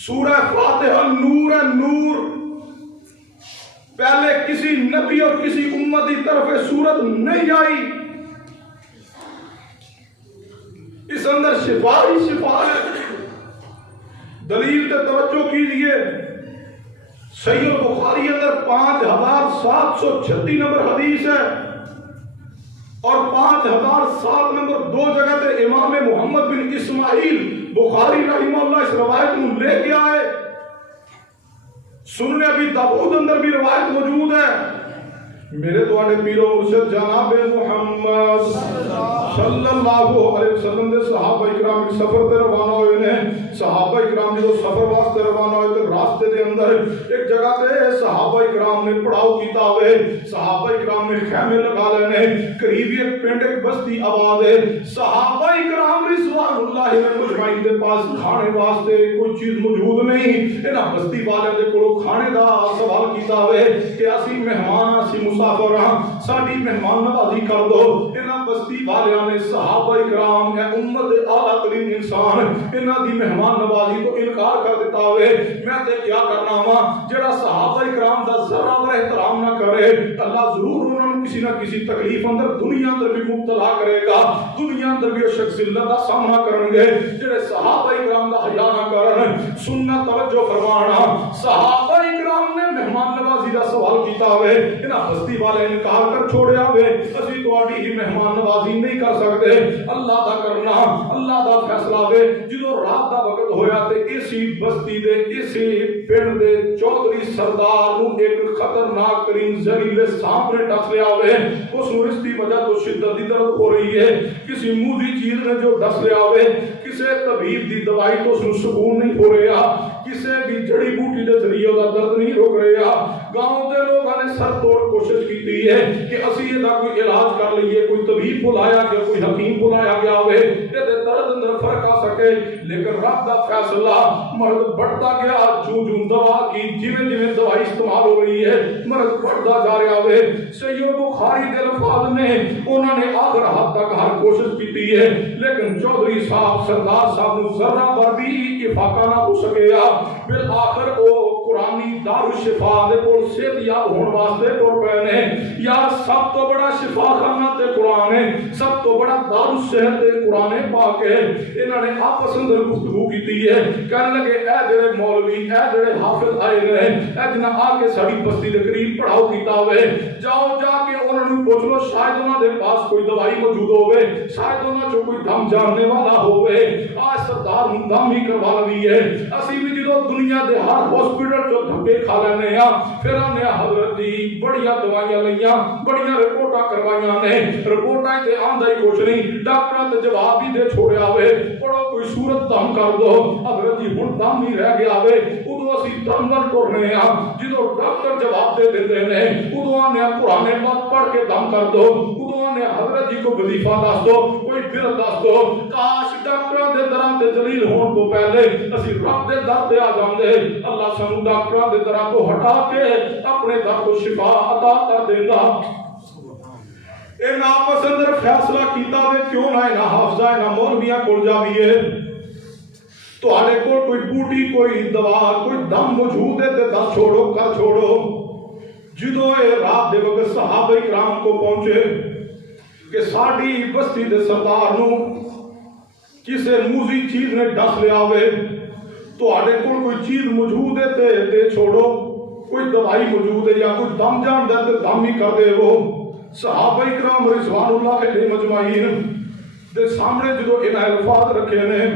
سورہ فاتحہ نور ہے نور پہلے کسی نبی اور کسی امت کی طرف سورت نہیں آئی اس اندر شفا ہی شفا ہے دلیل تے توجہ کیجئے صحیح بخاری اندر 5736 نمبر حدیث ہے اور 5007 نمبر 2 جگہ تے امام محمد بن اسماعیل بخاری رحمہ اللہ اس روایت کو لے کے آئے سنن ابی داؤد اندر بھی روایت موجود ہے میرے دوارے پیر و مرشد جناب محمد صلی اللہ علیہ وسلم دے صحابہ اکرام ایک سفر تے روانہ ہوئے نے صحابہ اکرام جو سفر واسطے روانہ ہوئے تے راستے دے اندر ایک جگہ تے صحابہ اکرام نے پڑاؤ کیتا ہوئے صحابہ اکرام نے خیمے لگا لینے قریب ایک پنڈ ایک بستی آباد ہے صحابہ اکرام رضوان اللہ علیہ مجمعین دے پاس کھانے واسطے کوئی چیز موجود نہیں انہاں بستی والے دے کولوں کھانے دا سوال کیتا ہوئے کہ اسی مہمان اسی مسافر ہاں ساڈی مہمان نوازی کر دو انہاں بستی والیاں نے صحابہ کرام اے امت اعلیٰ ترین انسان انہاں دی مہمان نوازی تو انکار کر دیتا ہوئے میں تے کیا کرنا وا جڑا صحابہ کرام دا ذرہ بر احترام نہ کرے اللہ ضرور انہاں نوں کسی نہ کسی تکلیف اندر دنیا اندر بھی مبتلا کرے گا دنیا اندر بھی شخص ذلت دا سامنا کرن گے جڑے صحابہ کرام دا حیا نہ کرن سننا توجہ فرمانا صحابہ کرام نے مہمان نوازی دا سوال کیتا ہوئے انہاں بستی والے انکار کر چھوڑیا ہوئے اسی تواڈی ہی مہمان نوازی نہیں کر سکتے اللہ دا کرنا اللہ دا فیصلہ وے جدوں رات دا وقت ہویا تے اسی بستی دے اسی پنڈ دے چودھری سردار نوں ایک خطرناک ترین زہریلے سانپ نے ڈس لیا ہوئے اس نوں اس دی وجہ تو شدت دی درد ہو رہی ہے کسی موذی چیز نے جو ڈس لیا ہوئے کسی طبیب دی دوائی تو اس نوں سکون نہیں ہو رہا کسی بھی جڑی بوٹی دے ذریعے دا درد نہیں روک رہا گاؤں دے لوگاں نے سر توڑ کوشش کیتی ہے کہ اسی یہ دا کوئی علاج کر لئیے کوئی طبیب بلایا گیا کوئی حکیم بلایا گیا ہوئے یہ دے درد اندر فرق آ سکے لیکن رب دا فیصلہ مرض بڑھتا گیا جو دوا کی جویں دوائی استعمال ہو رہی ہے مرض بڑھتا جا رہا ہوئے سید بخاری دے الفاظ نے انہوں نے آخر حد تک ہر کوشش کیتی ہے لیکن چودھری صاحب سردار صاحب نوں ذرہ بر بھی افاقہ نہ ہو سکیا بالآخر او قرآنی دار الشفا دے کول صحت یاب ہون واسطے ٹر پے نے یار سب تو بڑا شفا خانہ تے قرآن ہے سب تو بڑا دار الصحت تے قرآن پاک ہے انہوں نے آپس اندر گفتگو کیتی ہے کہنے لگے اے جڑے مولوی اے جڑے حافظ آئے نے اے جنہاں آ کے ساڈی بستی دے قریب پڑھاؤ کیتا ہوئے جاؤ جا کے انہاں نوں پوچھ لو شاید انہاں دے پاس کوئی دوائی موجود ہوے شاید انہاں چوں کوئی دم جاننے والا ہوے آج سردار نوں دم ہی کروا لوی ہے اسی بھی جدوں دنیا دے ہر ہاسپٹل چوں دھکے کھا لینے ہاں پھر ہم نے حضرت دی بڑیاں دوائیاں لیاں بڑیاں رپورٹاں کروائیاں نے رپورٹاں تے آندا ہی کچھ نہیں ڈاکٹراں تے جواب بھی دے چھوڑیا ہوئے پڑھو کوئی صورت دم کر دو حضرت جی ہن دم نہیں رہ گیا ہوئے ادو اسی دم نال ٹرنے ہاں جدوں ڈاکٹر جواب دے دیندے نے ادو نے قرآن پاک پڑھ کے دم کر دو ادو نے حضرت جی کو وظیفہ دس دو کوئی پھر دس دو کاش ڈاکٹراں دے دراں تے ذلیل ہون تو پہلے اسی رب دے در تے آ جاندے اللہ سانوں ڈاکٹراں دے دراں تو ہٹا کے اپنے در کو شفا عطا کر دیندا اے آپس اندر فیصلہ کیتا وے کیوں نہ انہاں حافظاں انہاں مولویاں کول جاویے تہاڈے کول کوئی بوٹی کوئی دوا کوئی دم موجود ہے تے دس چھوڑو کر چھوڑو جدوں اے رات دے وقت صحابہ کرام کو پہنچے کہ ساڈی بستی دے سردار نوں کسے موذی چیز نے ڈس لیا ہوئے تہاڈے کول کوئی چیز موجود ہے تے دے چھوڑو کوئی دوائی موجود ہے یا کوئی دم جاندا تے دم ہی کر دے وہ صحابہ کرام رضوان اللہ علیہم اجمعین دے سامنے جدوں انہاں الفاظ رکھے نے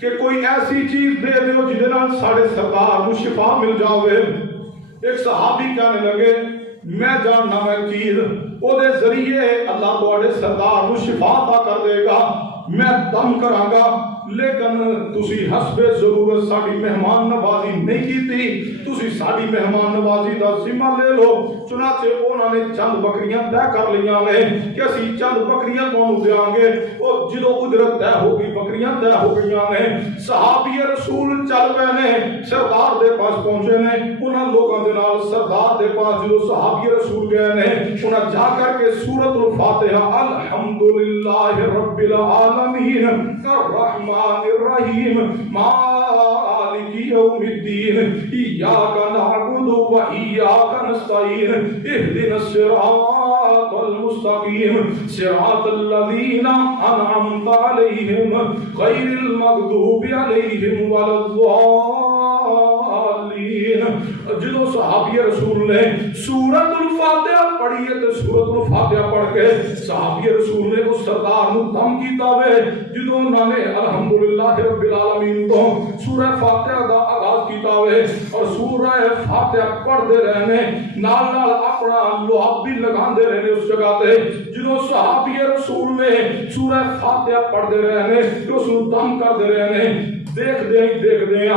کہ کوئی ایسی چیز دے دیو جدے نال ساڈے سردار نوں شفا مل جاوے ایک صحابی کہنے لگے میں جاننا میں چیز او دے ذریعے اللہ تواڈے سردار نوں شفا عطا کر دے گا میں دم کراں گا لیکن تسی حسب ضرورت ساڈی مہمان نوازی نہیں کیتی تسی ساڈی مہمان نوازی دا ذمہ لے لو چنانچہ انہوں نے چند بکریاں طے کر لیاں نے کہ اسی چند بکریاں تانوں دیاں گے اور جدوں اجرت طے ہو گئی بکریاں طے ہو گئیاں نے صحابی رسول چل پے نے سردار دے پاس پہنچے نے انہاں لوگاں دے نال سردار دے پاس جدوں صحابی رسول گئے نے انہاں جا کر کے سورۃ الفاتحہ الحمدللہ رب العالمین الرحمن الرحیم مالک یوم الدین ایاک نعبد و ایاک نستعین اهدنا الصراط المستقیم صراط الذین انعمت علیہم غیر المغضوب علیہم ولا الضالین جدو صحابی رسول نے سورۃ الفاتحہ پڑھی ہے تو سورۃ الفاتحہ پڑھ کے صحابی رسول نے اس سردار نو دم کیتا وے جدو انہوں نے الحمدللہ رب العالمین تو سورہ فاتحہ دا آغاز کیتا وے اور سورہ فاتحہ پڑھ دے رہنے نال نال اپنا لوہا بھی لگان دے رہنے اس جگہ تے جدو صحابی رسول نے سورہ فاتحہ پڑھ دے رہنے اس نو دم کر دے رہنے دیکھ دے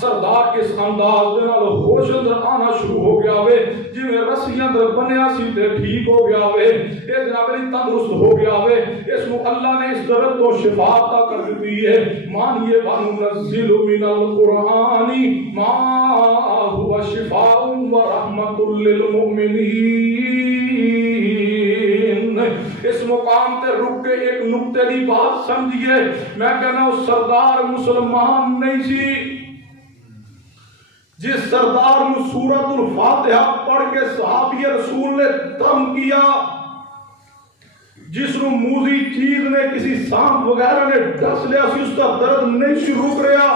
سردار کس انداز دے نال ہوش اندر آنا شروع ہو گیا وے جویں رسیاں اندر بنیا سی تے ٹھیک ہو گیا وے اے جناب علی تندرست ہو گیا وے اس کو اللہ نے اس درد کو شفا عطا کر دی ہے مانیے وَنُنَزِّلُ مِنَ الْقُرْآنِ مَا هُوَ شِفَاءٌ وَرَحْمَةٌ لِّلْمُؤْمِنِينَ اس مقام تے رک کے ایک نقطے دی بات سمجھیے، میں کہنا وہ سردار مسلمان نہیں سی جس سردار نے سورۃ الفاتحہ پڑھ کے صحابی رسول نے دم کیا، جس نو موزی چیز نے کسی سانپ وغیرہ نے ڈس لیا سی، اس کا درد نہیں سی رک رہا۔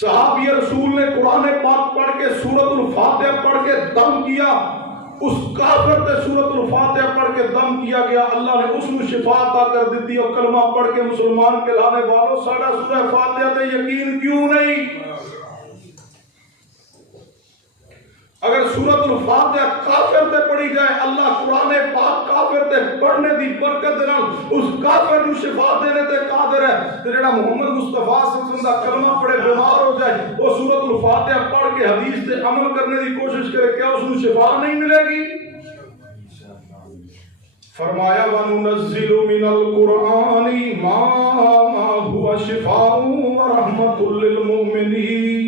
صحابی رسول نے قرآن پاک پڑھ کے سورۃ الفاتحہ پڑھ کے دم کیا، اس کافر تے سورۃ الفاتحہ پڑھ کے دم کیا گیا، اللہ نے اس کو شفا عطا کر دیتی، اور کلمہ پڑھ کے مسلمان کہلانے والوں ساڑھا سورہ فاتحہ تے یقین کیوں نہیں؟ اگر سورۃ الفاتحہ کافر تے پڑھی جائے، اللہ قرآن پاک کافر تے پڑھنے دی برکت دے نال اس کافر نو شفا دینے تے قادر ہے۔ تے جڑا محمد مصطفیٰ صلی اللہ علیہ وسلم دا کلمہ پڑھے بیمار ہو جائے، وہ سورۃ الفاتحہ پڑھ کے حدیث تے عمل کرنے دی کوشش کرے، کیا اس نو شفا نہیں ملے گی؟ فرمایا وَنُنَزِّلُ مِنَ الْقُرْآنِ مَا هُوَ شِفَاءٌ وَرَحْمَةٌ لِّلْمُؤْمِنِينَ۔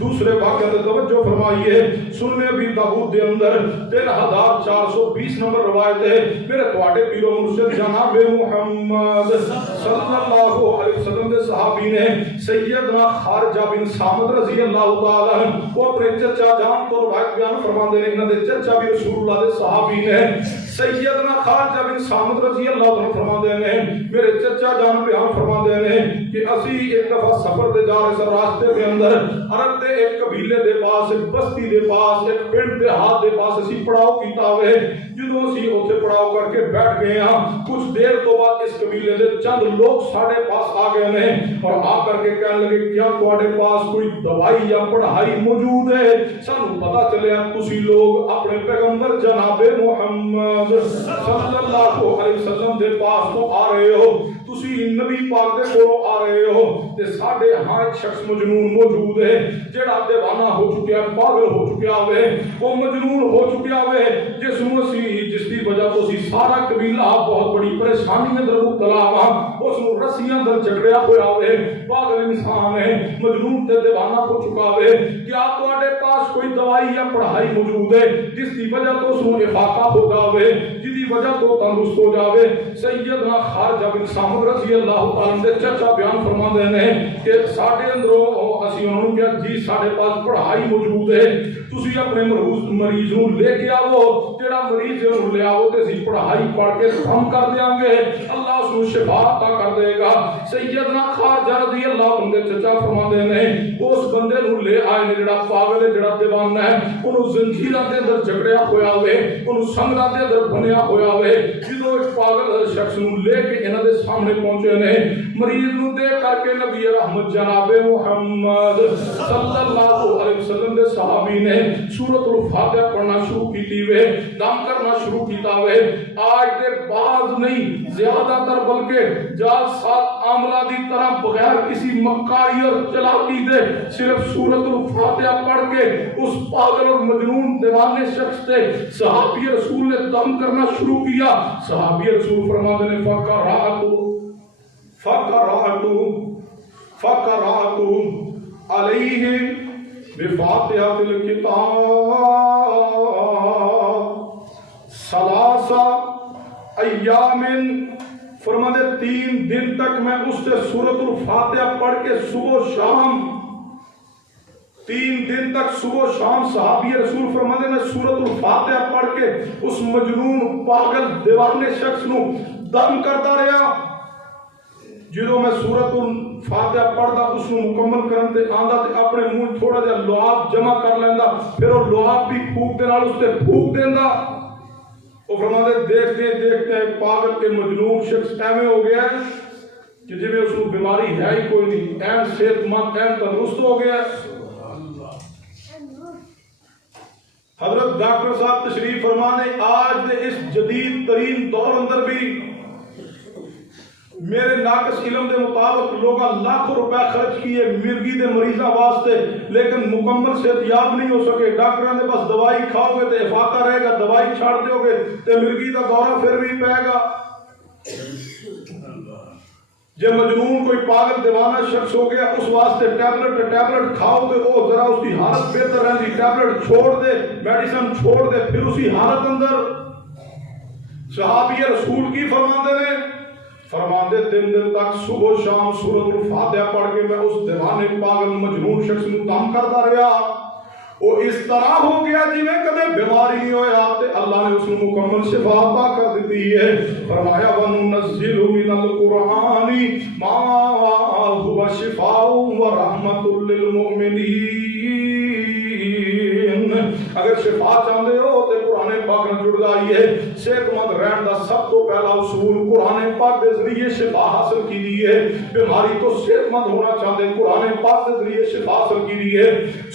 دوسرے واقعہ تے توجہ فرمائیے، سننے ابی داؤد دے اندر 3420 نمبر روایت ہے، میرے تواڈے پیر و مرشد جناب محمد صلی اللہ علیہ وسلم دے صحابی نے سیدنا خارجہ بن صامت رضی اللہ تعالی عنہ، وہ اپنے چچا جان تو روایت بیان فرماندے نے، انہاں دے چچا بھی رسول اللہ دے صحابی نے، سیدنا خارجہ بن صامت رضی اللہ عنہ فرماندے نے، میرے چچا جان بیان فرماندے نے کہ اسی ایک دفعہ سفر تے جا رہے سن، راستے دے اندر عرب دے ایک قبیلے دے پاس، ایک بستی دے پاس، ایک پنڈ دیہات دے پاس اسی پڑاؤ کیتا ہوئے، جدوں اسی اوتھے پڑاؤ کر کے بیٹھ گئے ہاں، کچھ دیر تو بعد اس قبیلے دے چند لوگ ساڈے پاس آ گئے نے اور آ کر کے کہنے لگے کیا تواڈے پاس کوئی دوائی یا پڑھائی موجود ہے؟ سانوں پتہ چلیا تسی لوگ اپنے پیغمبر جناب محمد صلی اللہ علیہ وسلم دے پاس تو آ رہے ہو، تسی نبی پاک دے کولوں آ رہے ہو، تے ساڈے ہاں ایک شخص مجنون موجود ہے جڑا دیوانہ ہو چکیا، پاگل ہو چکیا ہوئے، وہ مجنون ہو چکیا ہوئے، جس دی وجہ تو سی سارا قبیلہ بہت بڑی پریشانی میں در مبتلا ہوا، اس نو رسیاں در جھگڑیا ہویا ہوئے، پاگل انسان ہے، مجنون تے دیوانہ ہو چکا ہوئے، کیا تواڈے پاس کوئی دوائی یا پڑھائی موجود ہے جس دی وجہ تو اس نو افاقہ ہو جاوے، جس دی وجہ تو تندرست ہو جاوے؟ سیدنا خارجہ بن صامت رضی اللہ تعالیٰ دے چچا بیان فرماندے نے کہ ساڈے اندروں اسی انہوں نے کہا جی ساڈے پاس پڑھائی موجود ہے، تسی اپنے مریض نو لے کے آؤ، جڑا مریض نو لے آؤ تے اسی پڑھائی پڑھ کے ہم کر دیاں گے، اللہ اس نو شفا عطا کر دے گا۔ سیدنا خارجہ رضی اللہ عنہ دے چچا فرماندے نے اس بندے نو لے آئے نے جڑا پاگل ہے، جڑا دیوانہ ہے، انہوں زنجیراں دے اندر جھگڑیا ہویا ہوئے، انہوں سنگراں دے اندر بنیا ہویا ہوئے، جدوں ایک پاگل شخص نو لے کے انہاں دے سامنے پہنچے نے، مریض نو دیکھ کر کے نبی رحمت جناب محمد صلی اللہ علیہ وسلم دے صحابی نے سورۃ الفاتحہ پڑھنا شروع کیتی ہوئے، دم کرنا شروع کیتا ہوئے، آج دے بعض نہیں زیادہ تر بلکہ جال سات عاملہ دی طرح بغیر کسی مکاری اور چلاکی دے صرف سورۃ الفاتحہ پڑھ کے اس پاگل اور مجنون دیوانے شخص سے صحابی رسول نے دم کرنا شروع کیا۔ صحابی رسول فرماتے نے فقرأت علیہ بفاتحۃ الکتاب ثلاث ایام، فرماتے 3 دن تک میں اس سے سورۃ الفاتحہ پڑھ کے صبح و شام 3 دن تک صبح و شام صحابی رسول فرماتے میں سورۃ الفاتحہ پڑھ کے اس مجنون پاگل دیوانے شخص نو دم کرتا رہا۔ جدوں میں سورۃ الفاتحہ پڑھدا اس نو مکمل کرن تے آندا تے اپنے منہ تھوڑا جہا لعاب جمع کر لیندا، پھر وہ لعاب بھی پھوک دے نال اس تے پھوک دیندا۔ وہ فرماتے دیکھتے دیکھتے پاگل کے مجنون شخص ایویں ہو گیا ہے کہ جی میں اس کو بیماری ہے ہی کوئی نہیں، این صحت مند این تندرست ہو گیا ہے۔ حضرت ڈاکٹر صاحب تشریف فرمانے آج دے اس جدید ترین دور اندر بھی میرے ناقص علم دے مطابق لوگاں لاکھوں روپے خرچ کیے مرگی دے مریضاں واسطے، لیکن مکمل صحت یاب نہیں ہو سکے۔ ڈاکٹراں نے بس دوائی کھاؤ گے تے افاقہ رہے گا، دوائی چھاڑ دیو گے تے مرگی دا دورہ پھر بھی پائے گا۔ جے مجنون کوئی پاگل دیوانہ شخص ہو گیا اس واسطے ٹیبلٹ کھاؤ تے او ذرا اس کی حالت بہتر رہندی، ٹیبلٹ چھوڑ دے، میڈیسن چھوڑ دے، پھر اسی حالت اندر صحابی رسول کی فرماندے دن تک صبح و شام سورۃ الفاتحہ پڑھ کے میں اس دیوانے پاگل مجنون شخص نو تنگ کرتا رہا، وہ اس طرح ہو گیا جی میں کدے بیماری نہیں ہویا تے اللہ نے اس کو مکمل شفا عطا کر دیتی ہے۔ فرمایا وَنُنَزِّلُ مِنَ الْقُرْآنِ مَا هُوَ شِفَاءٌ وَرَحْمَةٌ لِّلْمُؤْمِنِينَ۔ اگر شفا چاہتے ہو تو قرآن پاک نہ جڑ جائیے۔ صحت مند رہن کا سب تو پہلا اصول قرآن پاک کے ذریعے شفا حاصل کی ہے۔ بیماری تو صحت مند ہونا چاہتے قرآن پاک کے ذریعے شفا حاصل کی ہے۔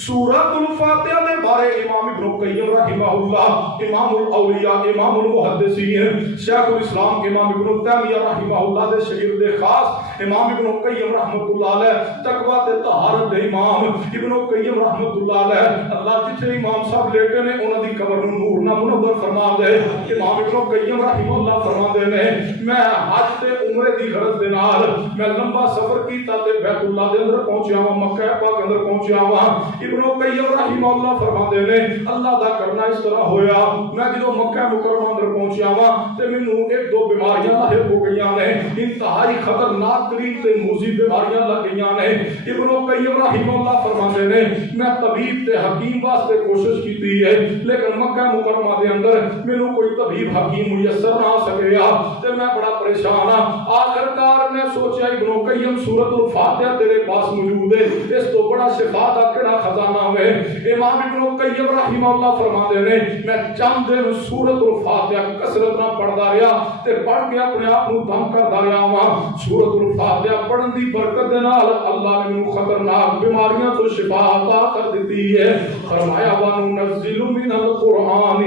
سورۃ الفاتحہ کے بارے امام ابن القیم رحمہ اللہ، امام الاولیاء، امام المحدثین، شیخ الاسلام امام ابن تیمیہ رحمہ اللہ دے شاگرد خاص امام ابن القیم رحمۃ اللہ علیہ، تقویٰ تے طہارت دے امام ابن القیم رحمۃ اللہ علیہ، اللہ جتنے امام صاحب لیٹے نے انہاں دی قبر نوں نور نہ منور فرما دے۔ امام ابن القیم رحمہ اللہ فرما دے نے میں حج تے عمرے دی غرض دے نال میں لمبا سفر کیتا تے بیت اللہ دے اندر پہنچیا ہاں، مکہ پاک اندر پہنچیا ہاں۔ ابن القیم رحمہ اللہ فرما دے نے اللہ دا کرنا اس طرح ہویا میں جدوں مکہ مکرمہ اندر پہنچیا ہاں تے مینوں ایک دو بیماریاں لاحق ہو گئیاں نے، انتہائی خطرناک ترین تے موذی بیماریاں لگ گئیاں نے۔ ابن القیم رحمہ اللہ فرما دے نے میں طبیب تے حکیم واسطے کوشش کیتی ہے لیکن مکہ مکرمہ دے اندر مینوں کوئی طبیب حکیم میسر نہ آ سکیا تے میں بڑا پریشان ہاں۔ آخرکار میں سوچیا ابن القیم سورۃ الفاتحہ تیرے پاس موجود ہے، اس تو بڑا شفا دا کیڑا خزانہ ہوئے۔ امام ابن القیم رحمہ اللہ فرما دے نے میں چند دن سورۃ الفاتحہ کثرت نہ پڑھدا رہیا تے پڑھ کے اپنے آپ نوں دم کردا رہیا ہاں۔ سورۃ الفاتحہ پڑھن دی برکت دے نال اللہ نے مینوں خطرناک بیماریاں تو شفا عطا کر دیتی ہے۔ فرمایا وَنُنَزِّلُ مِنَ الْقُرْآنِ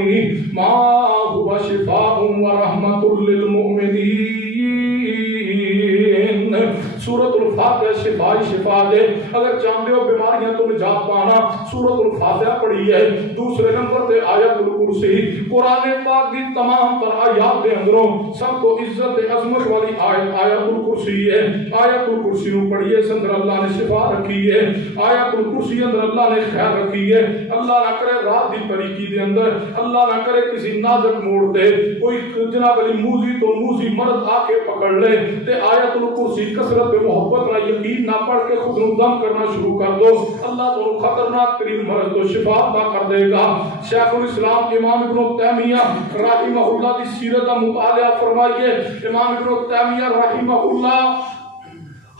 مَا هُوَ شِفَاءٌ وَرَحْمَةٌ لِّلْمُؤْمِنِينَ۔ سورۃ الفاتحہ شفا دے، اگر چاہتے ہو بیماریاں تو نجات پانا سورۃ الفاتحہ پڑھی ہے۔ دوسرے نمبر تے آیت الکرسی، قرآن پاک کی تمام تر آیات دے اندروں سب کو عزت عظمت والی آیت الکرسی ہے۔ آیت الکرسی نو پڑھیے اندر اللہ نے شفا رکھی ہے، آیت الکرسی اندر اللہ نے خیر رکھی ہے۔ اللہ نہ کرے رات دی تاریکی دے اندر اللہ نہ کرے کسی نازک موڑ تے کوئی جناب علی موذی تو موذی مرض آ کے پکڑ لے تے آیت الکرسی کثرت محبت نہ یقین نہ پڑھ کے خود نو دم کرنا شروع کر دو، اللہ تو خطرناک ترین مرض تو شفا عطا کر دے گا۔ شیخ الاسلام امام ابن تیمیہ رحمہ اللہ کی سیرت کا مطالعہ فرمائیے۔ امام ابن تیمیہ رحمہ اللہ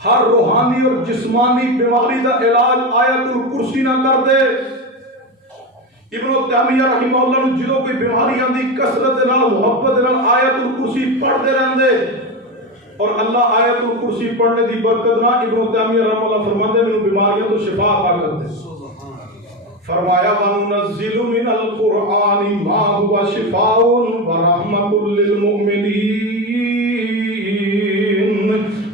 ہر روحانی اور جسمانی بیماری کا علاج آیت الکرسی نہ کر دے۔ ابن تیمیہ رحمہ اللہ نے جدوں کوئی بیماری آندی کثرت نال محبت نال آیت الکرسی پڑھتے رہندے اور اللہ آیت الکرسی پڑھنے دی برکت نہ ابن تیمیہ رحمہ اللہ فرماتے مینوں بیماریاں تو شفا عطا کر دے۔ فرمایا وَنُنَزِّلُ مِنَ الْقُرْآنِ مَا هُوَ شِفَاءٌ وَرَحْمَةٌ لِّلْمُؤْمِنِينَ۔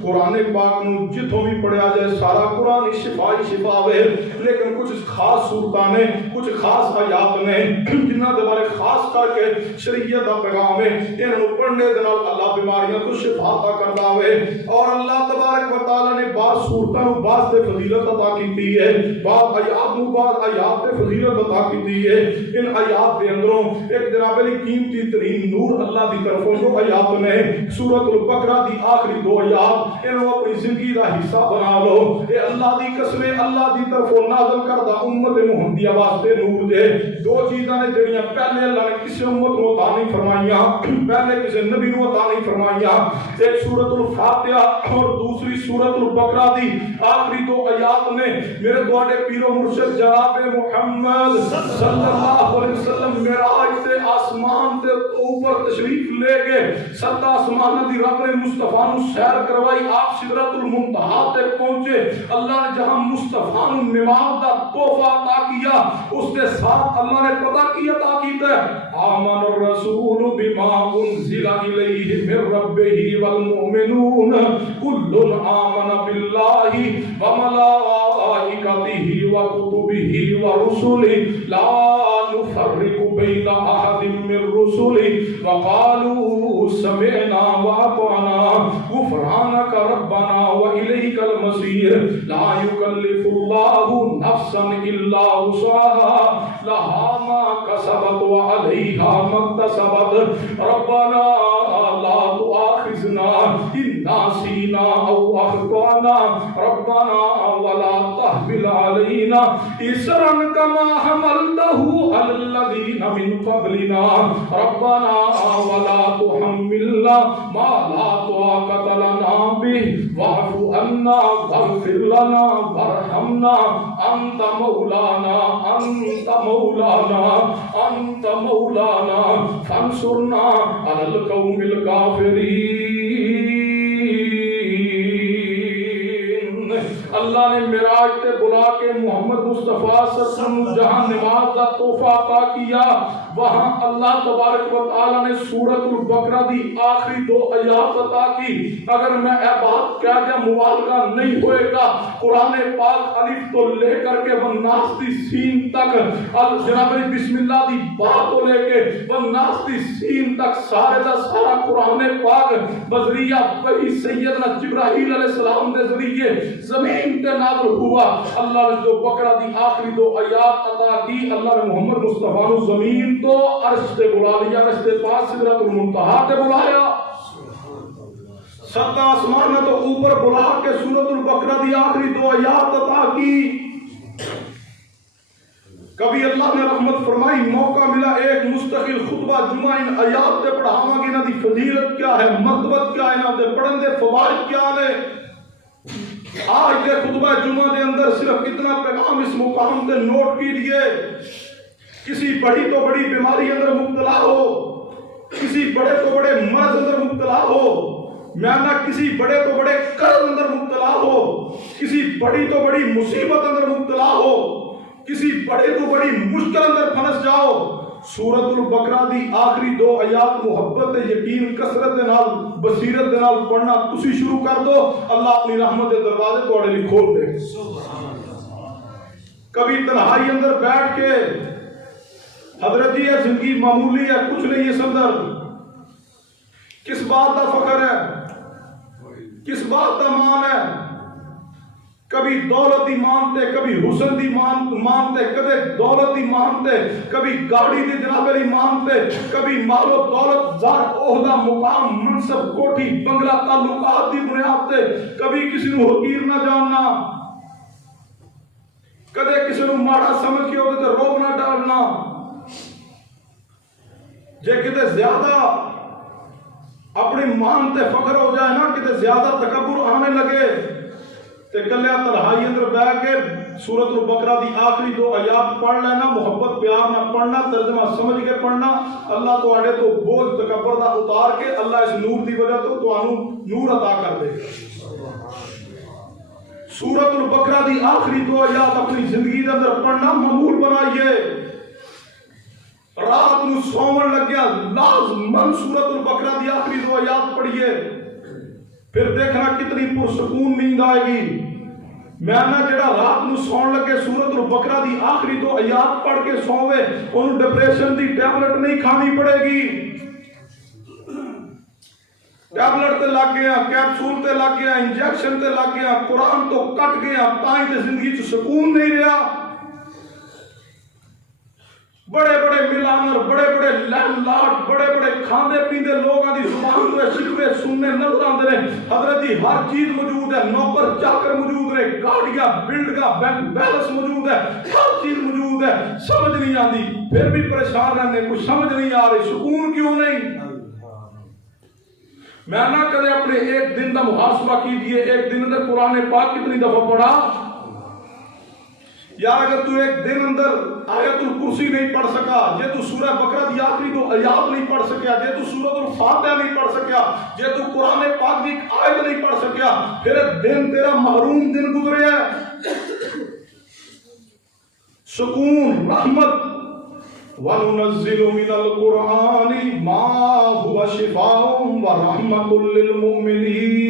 قرآن پاک نو جتوں بھی پڑھیا جائے سارا قرآن شفا ہے، لیکن کچھ خاص صورتاں نے کچھ خاص آیات نے جنہاں دے بارے خاص کر کے شریعت دا پیغام ہے، انہاں نو پڑھنے دے نال اللہ بیماریاں تو شفا عطا کردا ہے۔ اور اللہ تبارک و تعالی نے بعض صورتاں نو بعض تے فضیلت عطا کیتی ہے، بعض آیات نو بعض آیات تے فضیلت عطا کیتی ہے۔ ان آیات دے اندروں ایک جناب علی قیمتی ترین نور اللہ دی طرفوں جو آیات نے سورۃ البقرہ دی آخری دو آیات انہوں اپنی زندگی دا حصہ بنا لو۔ اے اللہ دی قسمیں اللہ دی طرفوں نازل کردہ امت محمدیہ واسطے نور دے دو چیزاں نے جڑیاں پہلے اللہ نے کسی امت نو عطا نہیں فرمائیاں، پہلے کسی نبی نو عطا نہیں فرمائیاں، ایک سورۃ الفاتحہ اور دوسری سورۃ البقرہ دی آخری دو آیات نے میرے تواڈے پیر و مرشد جناب محمد صلی اللہ علیہ وسلم معراج سے آسمان تے اوپر تشریف لے گئے، سات آسمان دی رب نے مصطفیٰ نو سیر کروائی، آپ سدرۃ المنتہا تک پہنچے، اللہ نے جہاں مصطفیٰ نو نماز دا تحفہ عطا کیا اس کے ساتھ اللہ نے پتہ کی عطا کیتا ہے آمن الرسول بما انزل الیہ من ربہ والمؤمنون کل آمن باللہ وملائکتہ وکتبہ ورسلہ لا نفرق بین احد من رسلہ وقالوا سمعنا واطعنا غفرانک سبحانک ربنا وإلیک المصیر لا یکلف اللہ نفسا الا وسعها لها ما کسبت وعلیہا ما اکتسبت ربنا لا تؤاخذنا ان نسینا او اخطأنا ربنا ولا تحمل علينا إصرا كما حملته على الذين من قبلنا ربنا ولا تحملنا ما لا طاقة لنا به واعف عنا واغفر لنا وارحمنا أنت مولانا فانصرنا على القوم الكافرين. اللہ نے معراج تے بلا کے محمد مصطفیٰ صلی اللہ علیہ وسلم جہاں نماز کا تحفہ عطا کیا وہاں اللہ تبارک و تعالی نے سورۃ البقرہ دی آخری 2 آیات عطا کی. اگر میں اے بات کہہ دیا مبالغہ نہیں ہوئے گا. قرآن پاک الف تو لے کر کے والناس دی سین تک جناب بسم اللہ دی با تو لے کے والناس دی سین تک سارے دا سارا قرآن پاک بذریعہ وحی سیدنا جبرائیل علیہ السلام دے ذریعے زمین تے نازل ہوا. اللہ نے جو بقرہ دی آخری 2 آیات عطا کی اللہ نے محمد مصطفیٰ نو زمین تو عرش تے بلا لیا, عرش تے پاس سدرۃ المنتہا تے بلایا, 7 آسمان میں تو اوپر بلا کے سورۃ البقرہ دی آخری 2 آیات عطا کی. کبھی اللہ نے رحمت فرمائی موقع ملا ایک مستقل خطبہ جمعہ ان آیات تے پڑھاواں گے. انہاں دی فضیلت کیا ہے, مرتبت کیا ہے, انہاں دے پڑھن دے فوائد کیا نے. آج کے خطبہ جمعہ دے اندر صرف اتنا پیغام اس مقام تے نوٹ کیجئے. کسی بڑی تو بڑی بیماری اندر مبتلا ہو, کسی بڑے تو بڑے مرض اندر مبتلا ہو, میں نہ کسی بڑے تو بڑے قرض اندر مبتلا ہو, کسی بڑی تو بڑی مصیبت اندر مبتلا ہو, کسی بڑے تو بڑی مشکل اندر پھنس جاؤ, سورۃ البقرہ دی آخری 2 آیات محبت یقین کثرت دے نال بصیرت دے نال پڑھنا تسی شروع کر دو. اللہ اپنی رحمت دے دروازے تواڈے لیے کھول دے. کبھی تنہائی اندر بیٹھ کے حضرت یہ زندگی معمولی ہے, کچھ نہیں اس اندر, کس بات کا فخر ہے, کس بات کا مان ہے. کبھی دولت دی مانتے, کبھی حسن دی مانتے, کبھی دولت دی مانتے, کبھی گاڑی دی جناب علی مانتے, کبھی مال و دولت زار عہدہ مقام منصب کوٹھی بنگلہ تعلقات دی بنیاد تے, کبھی کسی نو حقیر نہ جاننا, کدے کسی نو ماڑا سمجھ کے ہوتے روب نہ ڈالنا. جے کتے زیادہ اپنی مان تے فخر ہو جائے نا, کتے زیادہ تکبر آنے لگے تے کلیا تنہائی اندر بیٹھ کے سورۃ البقرہ دی آخری 2 آیات پڑھ لینا, محبت پیار نہ پڑھنا, ترجمہ سمجھ کے پڑھنا. اللہ تواڈے تو بوجھ تکبر دا اتار کے اللہ اس نور دی وجہ تو تانوں نور عطا کر دے. سورۃ البقرہ دی آخری 2 آیات اپنی زندگی دے اندر پڑھنا معمول بنائیے. رات نو سومن لگیا لازمن سورۃ البقرہ دی آخری 2 آیات پڑھیے, پھر دیکھنا کتنی پرسکون نیند آئے گی. میں نہ جڑا رات نو سون لگے سورۃ البقرہ دی آخری 2 آیات پڑھ کے سووے انہوں ڈپریشن دی ٹیبلٹ نہیں کھانی پڑے گی. ٹیبلٹ تے لگ گیا, کیپسول تے لگ گیا, انجیکشن تے لگ گیا, قرآن تو کٹ گیا, تائیں تے زندگی چ سکون نہیں رہا. بڑے بڑے ملانر, بڑے بڑے لینڈ لارڈ, بڑے بڑے کھاندے پیندے لوگاں دی زبان تے شکوے سننے نظر آندے نے. حضرت جی ہر چیز موجود ہے, نوکر چاکر موجود نے, گاڑیاں بلڈنگاں بینک بیلنس موجود ہے, ہر چیز موجود ہے, سمجھ نہیں آندی, پھر بھی پریشان رہنے, کچھ سمجھ نہیں آ رہی, سکون کیوں نہیں. میں نہ کدے اپنے ایک دن دا محاسبہ کیجئے, ایک دن اندر قرآن پاک کتنی دفعہ پڑھا. یار اگر تو ایک دن اندر آیت الکرسی نہیں پڑھ سکا, جے تو سورہ بقرہ دی آخری 2 آیات نہیں پڑھ سکیا, جے تو سورۃ الفاتحہ نہیں پڑھ سکیا, جے تو قرآن پاک دی ایک آیت نہیں پڑھ سکیا, پھر دن تیرا محروم دن گزرے ہے. سکون, رحمت. وَنُنَزِّلُ مِنَ الْقُرْآنِ مَا هُوَ شِفَاءٌ وَرَحْمَةٌ لِّلْمُؤْمِنِينَ.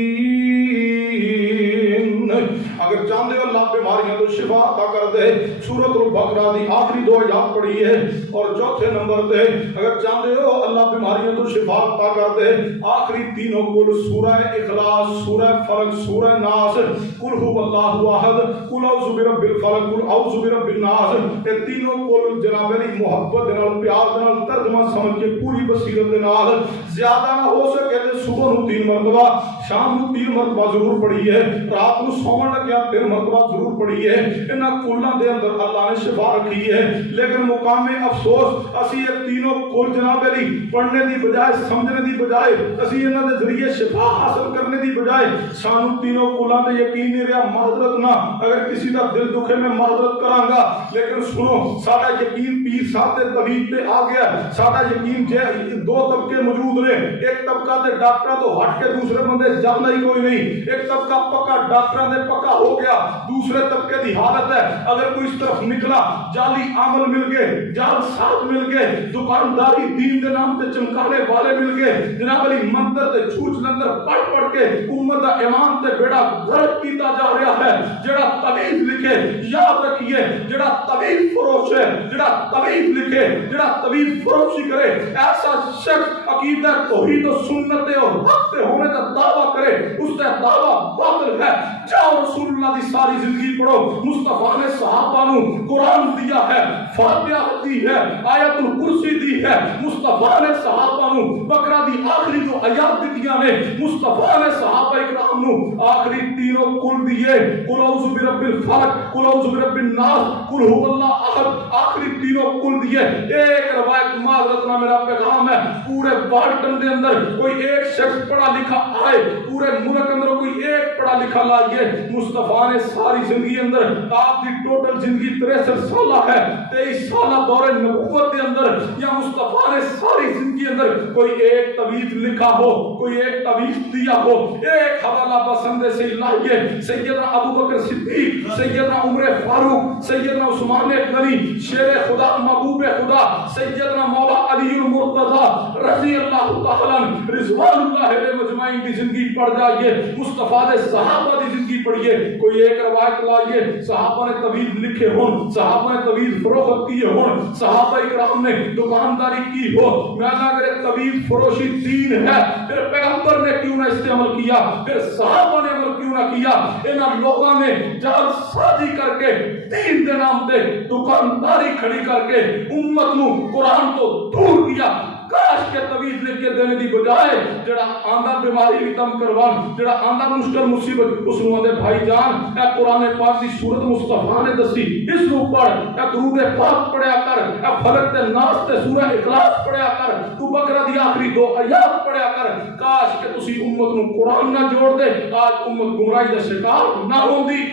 اگر اگر چاہتے ہو اللہ بیماریاں تو شفا عطا کر دے سورۃ البقرہ دی آخری 2 آیات پڑھی ہے اور چوتھے نمبر تے اگر چاہتے ہو اللہ بیماریاں تو شفا عطا کر دے آخری تینوں کل سورہ اخلاص سورہ فلق سورہ ناس قل هو اللہ احد قل اعوذ برب الفلق قل اعوذ برب الناس یہ تینوں کل جناب علی محبت دے نال پیار دے نال ترجمہ سمجھ کے پوری بصیرت دے نال زیادہ نہ ہو سکے تے صبح نو 3 مرتبہ شام نو 3 مرتبہ ضرور پڑھی ہے رات نو سونے لگیا 3 مرتبہ ضرور پڑھی ہے انہاں کلاں دے اندر اللہ نے شفا رکھی ہے لیکن مقام افسوس اسی یہ تینوں کل جناب علی پڑھنے دی بجائے سمجھنے دی بجائے اسی انہاں دے ذریعے شفا حاصل کرنے دی بجائے سانو تینوں کلاں تے یقین نہیں رہا معذرت نہ اگر کسی دا دل دکھے میں معذرت کراں گا لیکن سنو ساڈا یقین پیر صاحب دے طبیب تے آ گیا ساڈا یقین جے 2 طبقے موجود نے ایک طبقہ تے ڈاکٹراں تو ہٹ کے دوسرے بندے جاندا ہی کوئی نہیں ایک طبقہ پکا ڈاکٹراں دے پکا ہو گیا دوسرے طبقے دی حالت ہے اگر کوئی اس طرف نکلا جعلی عمل مل گئے جعل ساتھ مل گئے دکانداری دین دے نام تے چمکانے والے مل گئے جناب علی منتر تے چھوچ لندر پڑھ کے امت دا ایمان تے بیڑا غرق کیتا جا رہا ہے جڑا طبیب لکھے یاد رکھیے جڑا طبیب فروش ہے جڑا طبیب لکھے جڑا طبیب فروشی کرے ایسا شخص عقیدہ توحید و سنت اور حق تے ہونے کا دعویٰ کرے اس کا دعویٰ باطل ہے جاؤ رسول اللہ دی ساری زندگی پڑھو مصطفیٰ نے صحابہ نو قرآن دیا ہے فاتحہ دی ہے آیت الکرسی دی ہے مصطفیٰ نے صحابہ نو بقرہ دی آخری جو آیات دیا نے مصطفیٰ نے صحابہ اکرام نو آخری تینوں کل دیے قل اعوذ برب الفلق قل اعوذ برب الناس قل هو اللہ احد آخری تینوں کل دیے ایک روایت معذرت نہ میرا پیغام ہے پورے بالٹن دے اندر کوئی ایک شخص پڑھا لکھا آئے پورے ملک اندر کوئی ایک پڑھا لکھا لائیے مصطفیٰ نے ساری زندگی اندر آپ کی ٹوٹل زندگی 63 سالہ ہے 23 سالہ دور نبوت کے اندر یا مصطفیٰ نے ساری زندگی اندر کوئی ایک طبیب لکھا ہو کوئی ایک طبیب دیا ہو ایک حوالہ پسند سے لائیے سیدنا ابو بکر صدیق سیدنا عمر فاروق سیدنا عثمان غنی شیر خدا محبوب خدا سیدنا مولا علی المرتضی رضی اللہ تعالیٰ رضوان اللہ علیہ مجمعین کی زندگی پڑھ جائیے مصطفیٰ نے صحابہ کی زندگی پڑھیے کوئی ایک روایت لائیے صحابہ نے طبیب لکھے ہون صحابہ نے طبیب فروخت کیے ہون صحابہ اکرام نے دکانداری کی ہو میں اگر طبیب فروشی دین ہے پھر پیغمبر نے کیوں نہ اس سے عمل کیا پھر صحابہ نے عمل کیوں نہ کیا انہاں لوگوں نے جال سازی کر کے دین دے نام تے دکانداری کھڑی کر کے امت نو قرآن تو دور کیا کاش کے طبیب لکھ کے دینے دی بجائے جڑا آندہ بیماری بھی کم کروان جڑا آندہ مشکل مصیبت اس نو دے بھائی جان اے قرآن پاک دی سورت مصطفیٰ نے دسی اس نو پڑھ اے درود پاک پڑھیا کر اے فلق تے ناس تے سورہ اخلاص پڑھیا کر تو بقرہ دی آخری 2 آیات پڑھیا کر کاش کہ تسی امت نو قرآن نہ جوڑ دے آج امت گمراہی دا شکار نہ ہوندی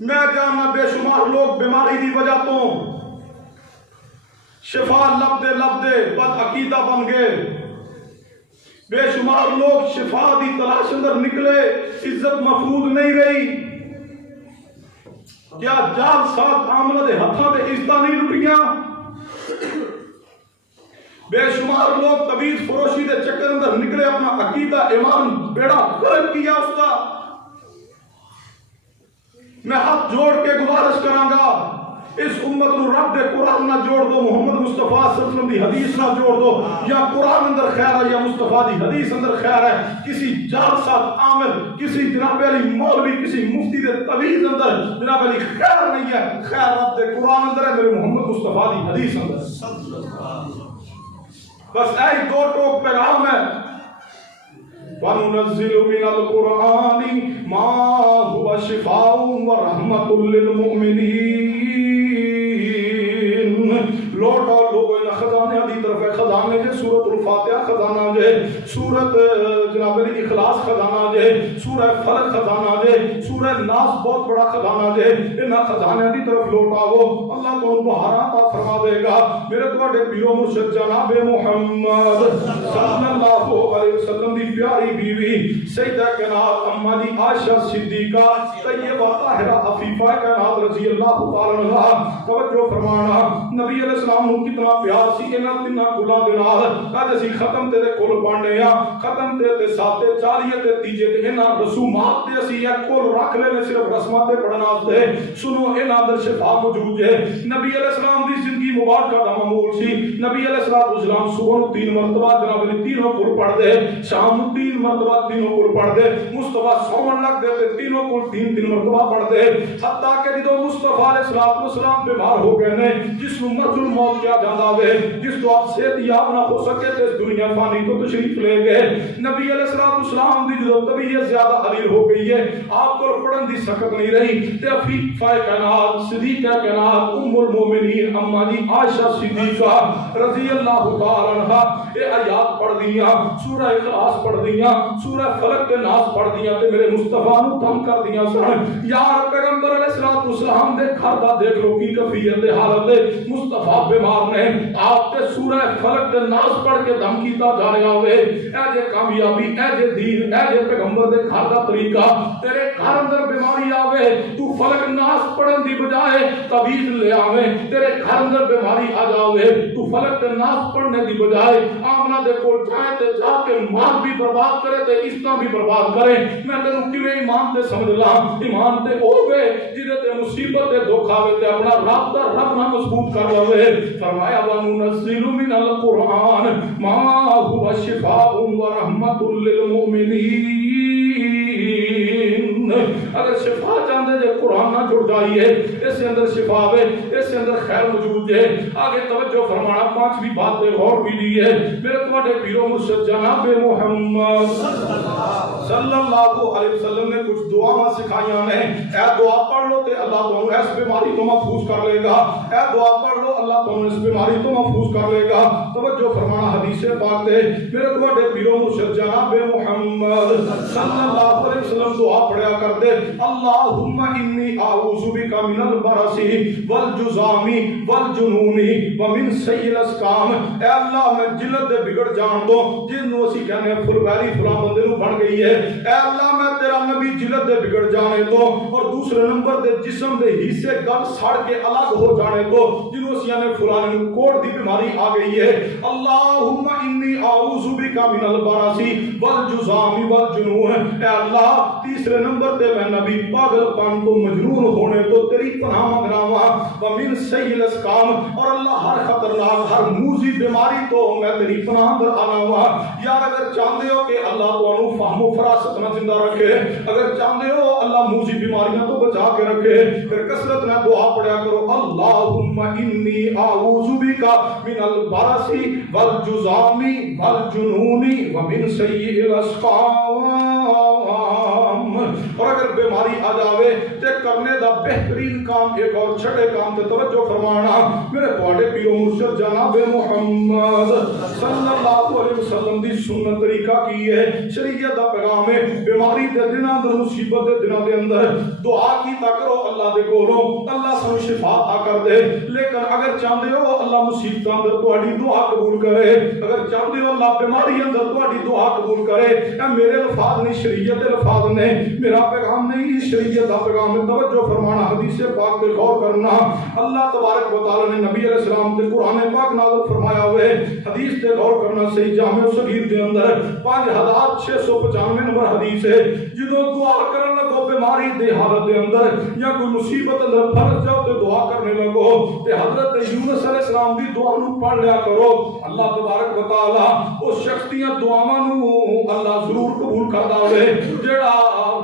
میں جاننا بے شمار لوگ بیماری دی وجہ تو شفا لب دے بد عقیدہ بن گئے بے شمار لوگ شفا دی تلاش اندر نکلے عزت محفوظ نہیں رہی کیا جال ساتھ عاملہ دے ہتھاں دے عزتہ نہیں لٹیاں بے شمار لوگ طبیب فروشی دے چکر اندر نکلے اپنا عقیدہ ایمان بیڑا غلط کیا اس کا میں ہاتھ جوڑ کے گزارش کراں گا اس امت نو رب دے قرآن نہ جوڑ دو محمد مصطفیٰ صلی اللہ علیہ وسلم دی حدیث نہ جوڑ دو یا قرآن اندر خیر ہے یا مصطفیٰ دی حدیث اندر خیر ہے کسی جال ساتھ عامل کسی جناب علی مولوی کسی مفتی دے طویز اندر جناب علی خیر نہیں ہے خیر رب دے قرآن اندر ہے میرے محمد مصطفیٰ دی حدیث اندر بس ایک 2 ٹوک پیغام ہے وَنُنَزِّلُ مِنَ الْقُرْآنِ مَا هُوَ شِفَاءٌ وَرَحْمَةٌ لِّلْمُؤْمِنِينَ لوٹا لوگو ان خزانے دی طرف ہے خزانے جے سورۃ الفاتحہ خزانہ جے سورۃ جناب علی اخلاص خزانہ جے سورہ فلق خزانہ جے سورہ سورہ ناس بہت بڑا خزانہ ہے، انہاں خزانے دی طرف لوٹاؤ، اللہ تو ان کو بہارا عطا فرما دے گا۔ میرے تواڈے پیرو مرشد جناب محمد صلی اللہ علیہ وسلم دی پیاری بیوی سیدہ کائنات اما جی عائشہ صدیقہ طیبہ طاہرہ عفیفہ کائنات رضی اللہ تعالی عنہا، توجہ فرمانا نبی علیہ السلام نوں کتنا پیار سی انہاں تیناں کلاں دے نال۔ اج اسی ختم تے کل پڑھنے ہاں، ختم تے ساتے 40 تے تیجے تے انہاں رسومات تے اسی ایک کل رکھ لینے صرف رسماں تے پڑھن واسطے۔ سنو انہاں اندر شفا موجود ہے۔ نبی علیہ السلام دی زندگی مبارکہ دا معمول سی، نبی علیہ السلام صبح 3 مرتبہ جناب علی تینوں کل پڑھ دے، شام 3 مرتبہ تینوں کل پڑھ دے، مصطفیٰ سون لگ دے تے تینوں کل 3 مرتبہ پڑھ دے، حتیٰ کہ جدوں مصطفیٰ علیہ السلام بیمار ہو گئے نے، جس نوں مرض الموت کیا جاندا وے، جس تو آپ صحت یاب نہ ہو سکے تے اس دنیا فانی تو تشریف لے گئے۔ نبی علیہ السلام دی جدوں طبیعت زیادہ علیل ہو گئی ہے، آپ کو پڑھن دی سخت نہیں رہی تے عفیفہ کائنات صدیقہ کائنات ام المومنین اما جی عائشہ صدیقہ رضی اللہ تعالی عنہا یہ آیات پڑھ دیاں، سورہ اخلاص پڑھ دیاں، سورہ فلق کے ناس پڑھ دیاں تے میرے مصطفیٰ نو تم کر دیاں سن۔ یار پیغمبر علیہ السلام دے گھر دا دیکھ لو کی کیفیت حالت ہے، مصطفیٰ بیمار نے، آپ تے سورہ فلق کے ناس پڑھ کے دم کیتا جا رہا ہوئے، اے جے کامیابی، اے جے دین، اے جے پیغمبر دے گھر دا طریقہ، تیرے گھر اندر بیماری آوے تو فلق ناس پڑھن دی بجائے تعویذ لے آوے، تیرے گھر اندر بیماری آ جاوے تو فلق تے ناس پڑھنے دی بجائے آمنہ دے کول جائے تے جا کے مال بھی برباد کرے تے عزتاں بھی برباد کرے۔ میں تینوں کیویں ایمان تے سمجھ لاں؟ ایمان تے ہوے جدے تے مصیبت تے دکھ آوے تے اپنا رب دا رب نہ مضبوط کر لوے۔ فرمایا وَنُنَزِّلُ مِنَ الْقُرْآنِ مَا هُوَ شِفَاءٌ وَرَحْمَةٌ لِّلْمُؤْمِنِينَ۔ اگر شفا چاہتے جے قرآن نہ جڑ جائیے، اس کے اندر شفا ہے، اس کے اندر خیر موجود ہے۔ آگے توجہ فرمانا، 5ویں بات پہ غور بھی دی ہے میرے تواڈے پیرو مرشد جناب محمد صلی اللہ علیہ وسلم نے کچھ دعاواں سکھائیاں نے۔ اے دعا پڑھ لو تے اللہ تمہیں اس بیماری تو محفوظ کر لے گا، اے دعا پڑھ لو اللہ تمہیں اس بیماری تو محفوظ کر لے گا۔ توجہ فرمانا حدیث پاک تے میرے تواڈے پیرو مرشد جناب محمد صلی اللہ علیہ وسلم دعا پڑھیا کرتے، اللہم انی اعوذ بک من البرص والجذام والجنون ومن سیء الاسقام۔ اے اللہ میں جلد دے بگڑ جان تو جن نو اسی کہنے فلویری فلاں بندے نو بن گئی ہے، اے اللہ میں تیرا نبی جلد دے بگڑ جانے تو، اور دوسرے نمبر دے جسم دے حصے گل سڑ کے الگ ہو جانے تو جنوں اسی نے فلاں نو کوڑ دی بیماری آ گئی ہے۔ اللہم انی اعوذ بک من البرص والجذام والجنون۔ اے اللہ تیسرے نمبر تے میں نبی پاگل پن تو مجنون ہونے تو تیری پناہ مانگنا وا، ومن سیء الاسقام، اور اللہ ہر خطرناک ہر موذی بیماری تو میں تیری پناہ در آنا وا۔ یار اگر چاہتے ہو کہ اللہ تو فہم و فراست نہ زندہ رکھے، اگر چاہتے ہو اللہ موذی بیماریاں تو بچا کے رکھے، پھر کثرت نہ دعا پڑھا کرو، اللہم انی اعوذ بک من البرص والجذام والجنون ومن سیء الاسقام۔ اور اگر بیماری آ جاوے تے کرنے دا بہترین کام ایک اور چھٹے کام تے توجہ فرمانا میرے تواڈے پیرو مرشد جناب محمد صلی اللہ علیہ وسلم دی سنت طریقہ کی ہے، شریعت دا پیغام ہے۔ بیماری دے دناں اندر، مصیبت دے دناں دے اندر دعا کیتا کرو اللہ دے کولوں، اللہ سانو شفا عطا کر دے۔ لیکن اگر چاہتے ہو اللہ مصیبتاں اندر تہاڈی دعا قبول کرے، اگر چاہتے ہو اللہ بیماری اندر تہاڈی دعا قبول کرے، اے میرے الفاظ نہیں شریعت دے الفاظ نے، میرا پیغام نہیں شریعت دا پیغام ہے۔ توجہ فرمانا حدیث پاک پہ غور کرنا، اللہ تبارک و تعالی نے نبی علیہ السلام تے قرآن پاک نازل فرمایا ہوئے، حدیث تے غور کرنا صحیح جامع صغیر دے اندر 5695 نمبر حدیث ہے۔ جدوں دعا کرن لگو بیماری دے حالت دے اندر یا کوئی مصیبت اندر پھنس جاؤ تے دعا کرنے لگو تے حضرت یونس علیہ السلام دی دعا نو پڑھ لیا کرو، اللہ تبارک و تعالی اس شخص دیاں دعاواں نو اللہ ضرور قبول کردا ہوے جڑا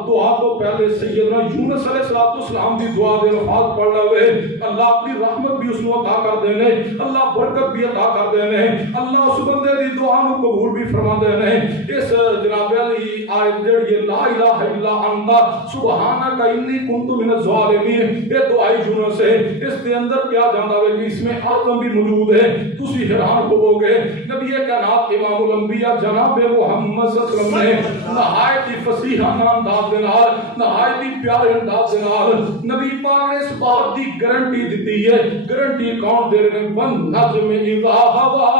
دعا تو پہلے سیدنا یونس علیہ السلام دی دعا دے الفاظ پڑھ لوے، اللہ اپنی رحمت بھی اس نو عطا کر دینے، اللہ برکت بھی عطا کر دینے، اللہ اس بندے دی دعا نو قبول بھی فرما دینے۔ اس جناب علی آیت جڑی لا الہ الا انت سبحانک انی کنت من الظالمین، یہ دعا یونس ہے، اس دے اندر کیا جاندا ہے کہ اس میں اعظم بھی موجود ہے، تسی حیران ہوو گے۔ نبی کائنات امام الانبیاء جناب محمد صلی اللہ علیہ وسلم نے نہایت ہی فصیحانہ انداز دے نال نہایت ہی پیارے انداز دے نال نبی پاک نے اس بات دی گارنٹی دتی ہے. گارنٹی کون دے رہے ہیں؟ ون نظم اذا ہوا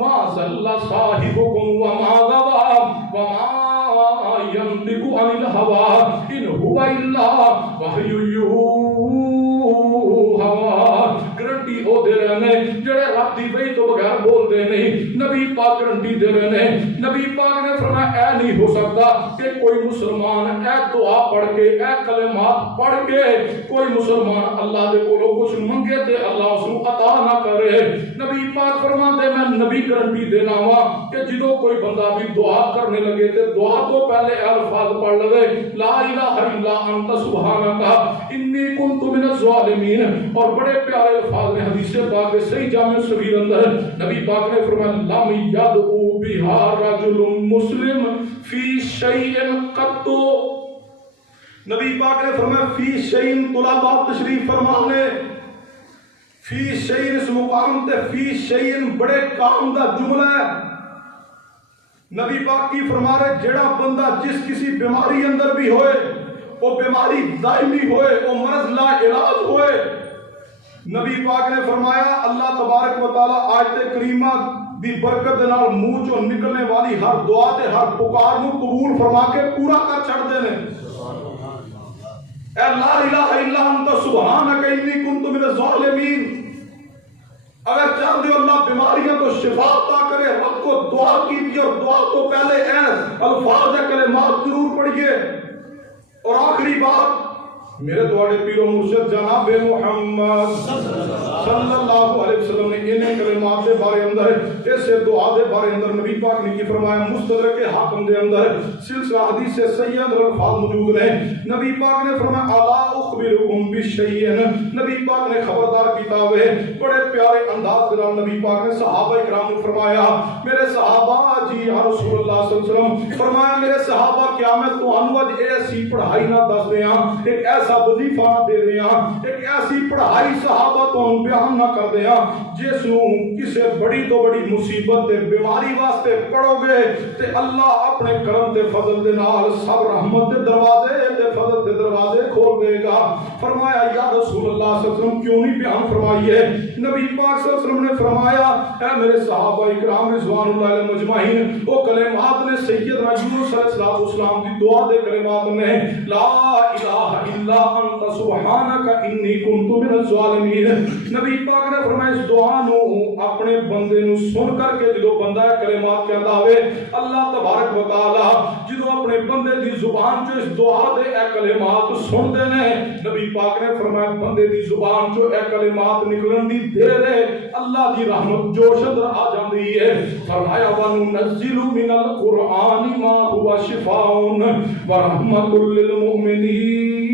ما ضل صاحبکم وما غوا وما ينطق عن الهوى ان هو الا وحی یوحى. گارنٹی او دے رہے ہیں جڑے رب دی وحی تو بغیر بول دے نہیں. نبی پاک گارنٹی دے رہے ہیں. نبی پاک نے فرمایا اے نہیں ہو سکتا کہ کوئی مسلمان اے دعا پڑھ کے اے کلمات پڑھ کے کوئی مسلمان اللہ دے کولوں کچھ منگے تے اللہ اس کو عطا نہ کرے. نبی پاک فرماندے میں نبی گارنٹی دینا وا کہ جدوں کوئی بندہ بھی دعا کرنے لگے تے دعا تو پہلے الفاظ پڑھ لے لا الہ الا انت سبحانک انی کنت من الظالمین. اور بڑے پیارے الفاظ میں حدیث پاک کے صحیح جامع صغیر اندر نبی پاک نے فرمایا لم یدعو بها رجل مسلم فی شیء قط. نبی پاک نے فرمایا فی شیء طلباء تشریف فرما لے. فی شیء اس مقام تے فی شیء بڑے کام دا جملہ ہے. نبی پاک کی فرما رہے جڑا بندہ جس کسی بیماری اندر بھی ہوئے وہ بیماری دائمی ہوئے وہ مرض لا علاج ہوئے. نبی پاک نے فرمایا اللہ تبارک و تعالی آیت کریمہ دی برکت نال منہ چوں نکلنے والی ہر دعا تے ہر پکار نو قبول فرما کے پورا کر چھڑ دے نے. اے لا الہ الا انت سبحانک انی کنت من الظالمین. اگر چاہتے ہو اللہ بیماریاں تو شفا عطا کرے رب کو دعا کیجیے اور دعا تو پہلے الفاظ کلمات ضرور پڑھیے. اور آخری بات میرے دوڑے پیر و مرشد جناب محمد صلی اللہ علیہ وسلم نے انہیں کلمات دے بارے اندر ایسے دعا دے بارے اندر نبی پاک نے کی فرمایا مستدرک حاکم دے اندر سلسلہ حدیث سے سید الفاظ موجود ہیں. نبی پاک نے فرمایا الا اخبرکم بشیء. نبی پاک نے خبردار کیتا ہوئے بڑے پیارے انداز کے نبی پاک نے صحابہ کرام کو فرمایا میرے صحابہ جی یا رسول اللہ صلی اللہ علیہ وسلم فرمایا میرے صحابہ کیا میں تانوں اج ایسی پڑھائی نہ دس دیاں ایک ایسا وظیفہ دے دیاں ایک ایسی پڑھائی صحابہ تو بیان نہ کر دیاں جس نو کسے بڑی تو بڑی مصیبت تے بیماری واسطے پڑھو گے تے اللہ اپنے کرم تے فضل دے نال سب رحمت دے دروازے تے فضل دے دروازے کھول دے گا. فرمایا یا رسول اللہ صلی اللہ علیہ وسلم کیوں نہیں بیان فرمائیے. نبی پاک صلی اللہ علیہ وسلم نے فرمایا اے میرے صحابہ اکرام رضوان اللہ علیہ مجمعین وہ کلمات نے سیدنا یونس علیہ السلام کی دعا دے کلمات نے لا الہ الا انت سبحانک انی کنت من الظالمین. نبی پاک نے فرمایا اس دعا نو اپنے بندے نو سن کر کے جدو بندہ کلمات کہتا ہوئے اللہ تبارک و تعالی جدو اپنے بندے دی زبان چو اس دعا دے اے کلمات سن دے نے نبی پاک نے فرمایا بندے دی زبان چو اے کلمات نکلن دی دیر ہے اللہ دی رحمت جوش اندر آ جاندی ہے. فرمایا وَنُنَزِّلُ مِنَ الْقُرْآنِ مَا هُوَ شِفَاءٌ وَرَحْمَةٌ لِّلْمُؤْمِنِينَ.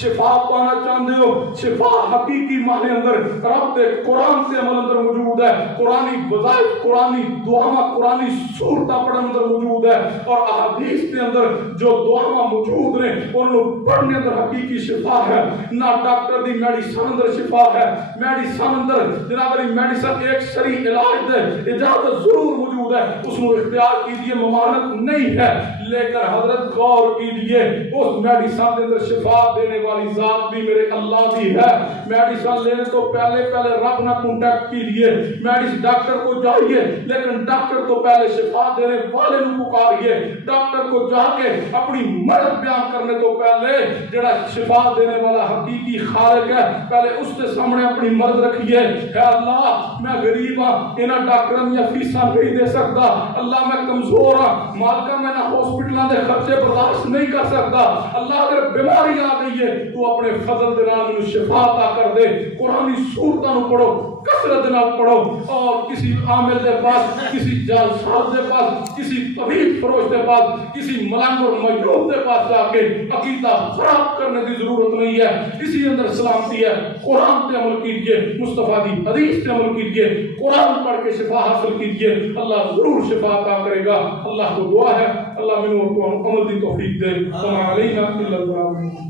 شفا پانا چاہتے ہو شفا حقیقی معنی اندر رب دے قرآن سے عمل اندر موجود ہے. قرآنی وظائف قرآنی دعاواں قرآنی سورتاں پڑھنے اندر موجود ہے اور احادیث کے اندر جو دعاواں موجود ہیں انہوں پڑھنے اندر حقیقی شفا ہے. نہ ڈاکٹر دی میڈیسن اندر شفا ہے. میڈیسن اندر جناب علی میڈیسن ایک شرعی علاج دے اجازت ضرور موجود ہے اس کو اختیار کیجئے ممانعت نہیں ہے لیکن حضرت غور کیجئے اس میڈیسن کے اندر شفا دینے والی ذات بھی میرے اللہ دی ہے. میڈیسن لینے تو پہلے رب نہ کانٹیکٹ کیجئے میڈیسن ڈاکٹر کو جائیے لیکن ڈاکٹر تو پہلے شفا دینے والے نو پکاریے. ڈاکٹر کو جا کے اپنی مرض بیان کرنے تو پہلے جڑا شفا دینے والا حقیقی خالق ہے پہلے اس کے سامنے اپنی مرض رکھیے. اے اللہ میں غریب ہاں انہاں ڈاکٹراں دی فیساں نہیں دے سکتا. اللہ میں کمزور ہاں مالکا میں نہ ہاسپٹلاں دے خرچے برداشت نہیں کر سکتا. اللہ اگر بیماری آ گئی ہے تو اپنے فضل دے نال مینوں شفا عطا کر دے. قرآنی سورتاں نو پڑھو کثرت نال پڑھو اور کسی عامل دے پاس کسی جالساز دے پاس کسی طبیب فروش دے پاس کسی ملنگ اور مجنون دے پاس جا کے عقیدہ خراب کرنے کی ضرورت نہیں ہے. اسی اندر سلامتی ہے. قرآن پہ عمل کیجئے مصطفیٰ دی حدیث پہ عمل کیجئے قرآن پڑھ کے شفا حاصل کیجئے اللہ ضرور شفا عطا کرے گا. اللہ کو دعا ہے اللہ منو کو عمل دی توفیق دے. وما علینا الا البلاغ.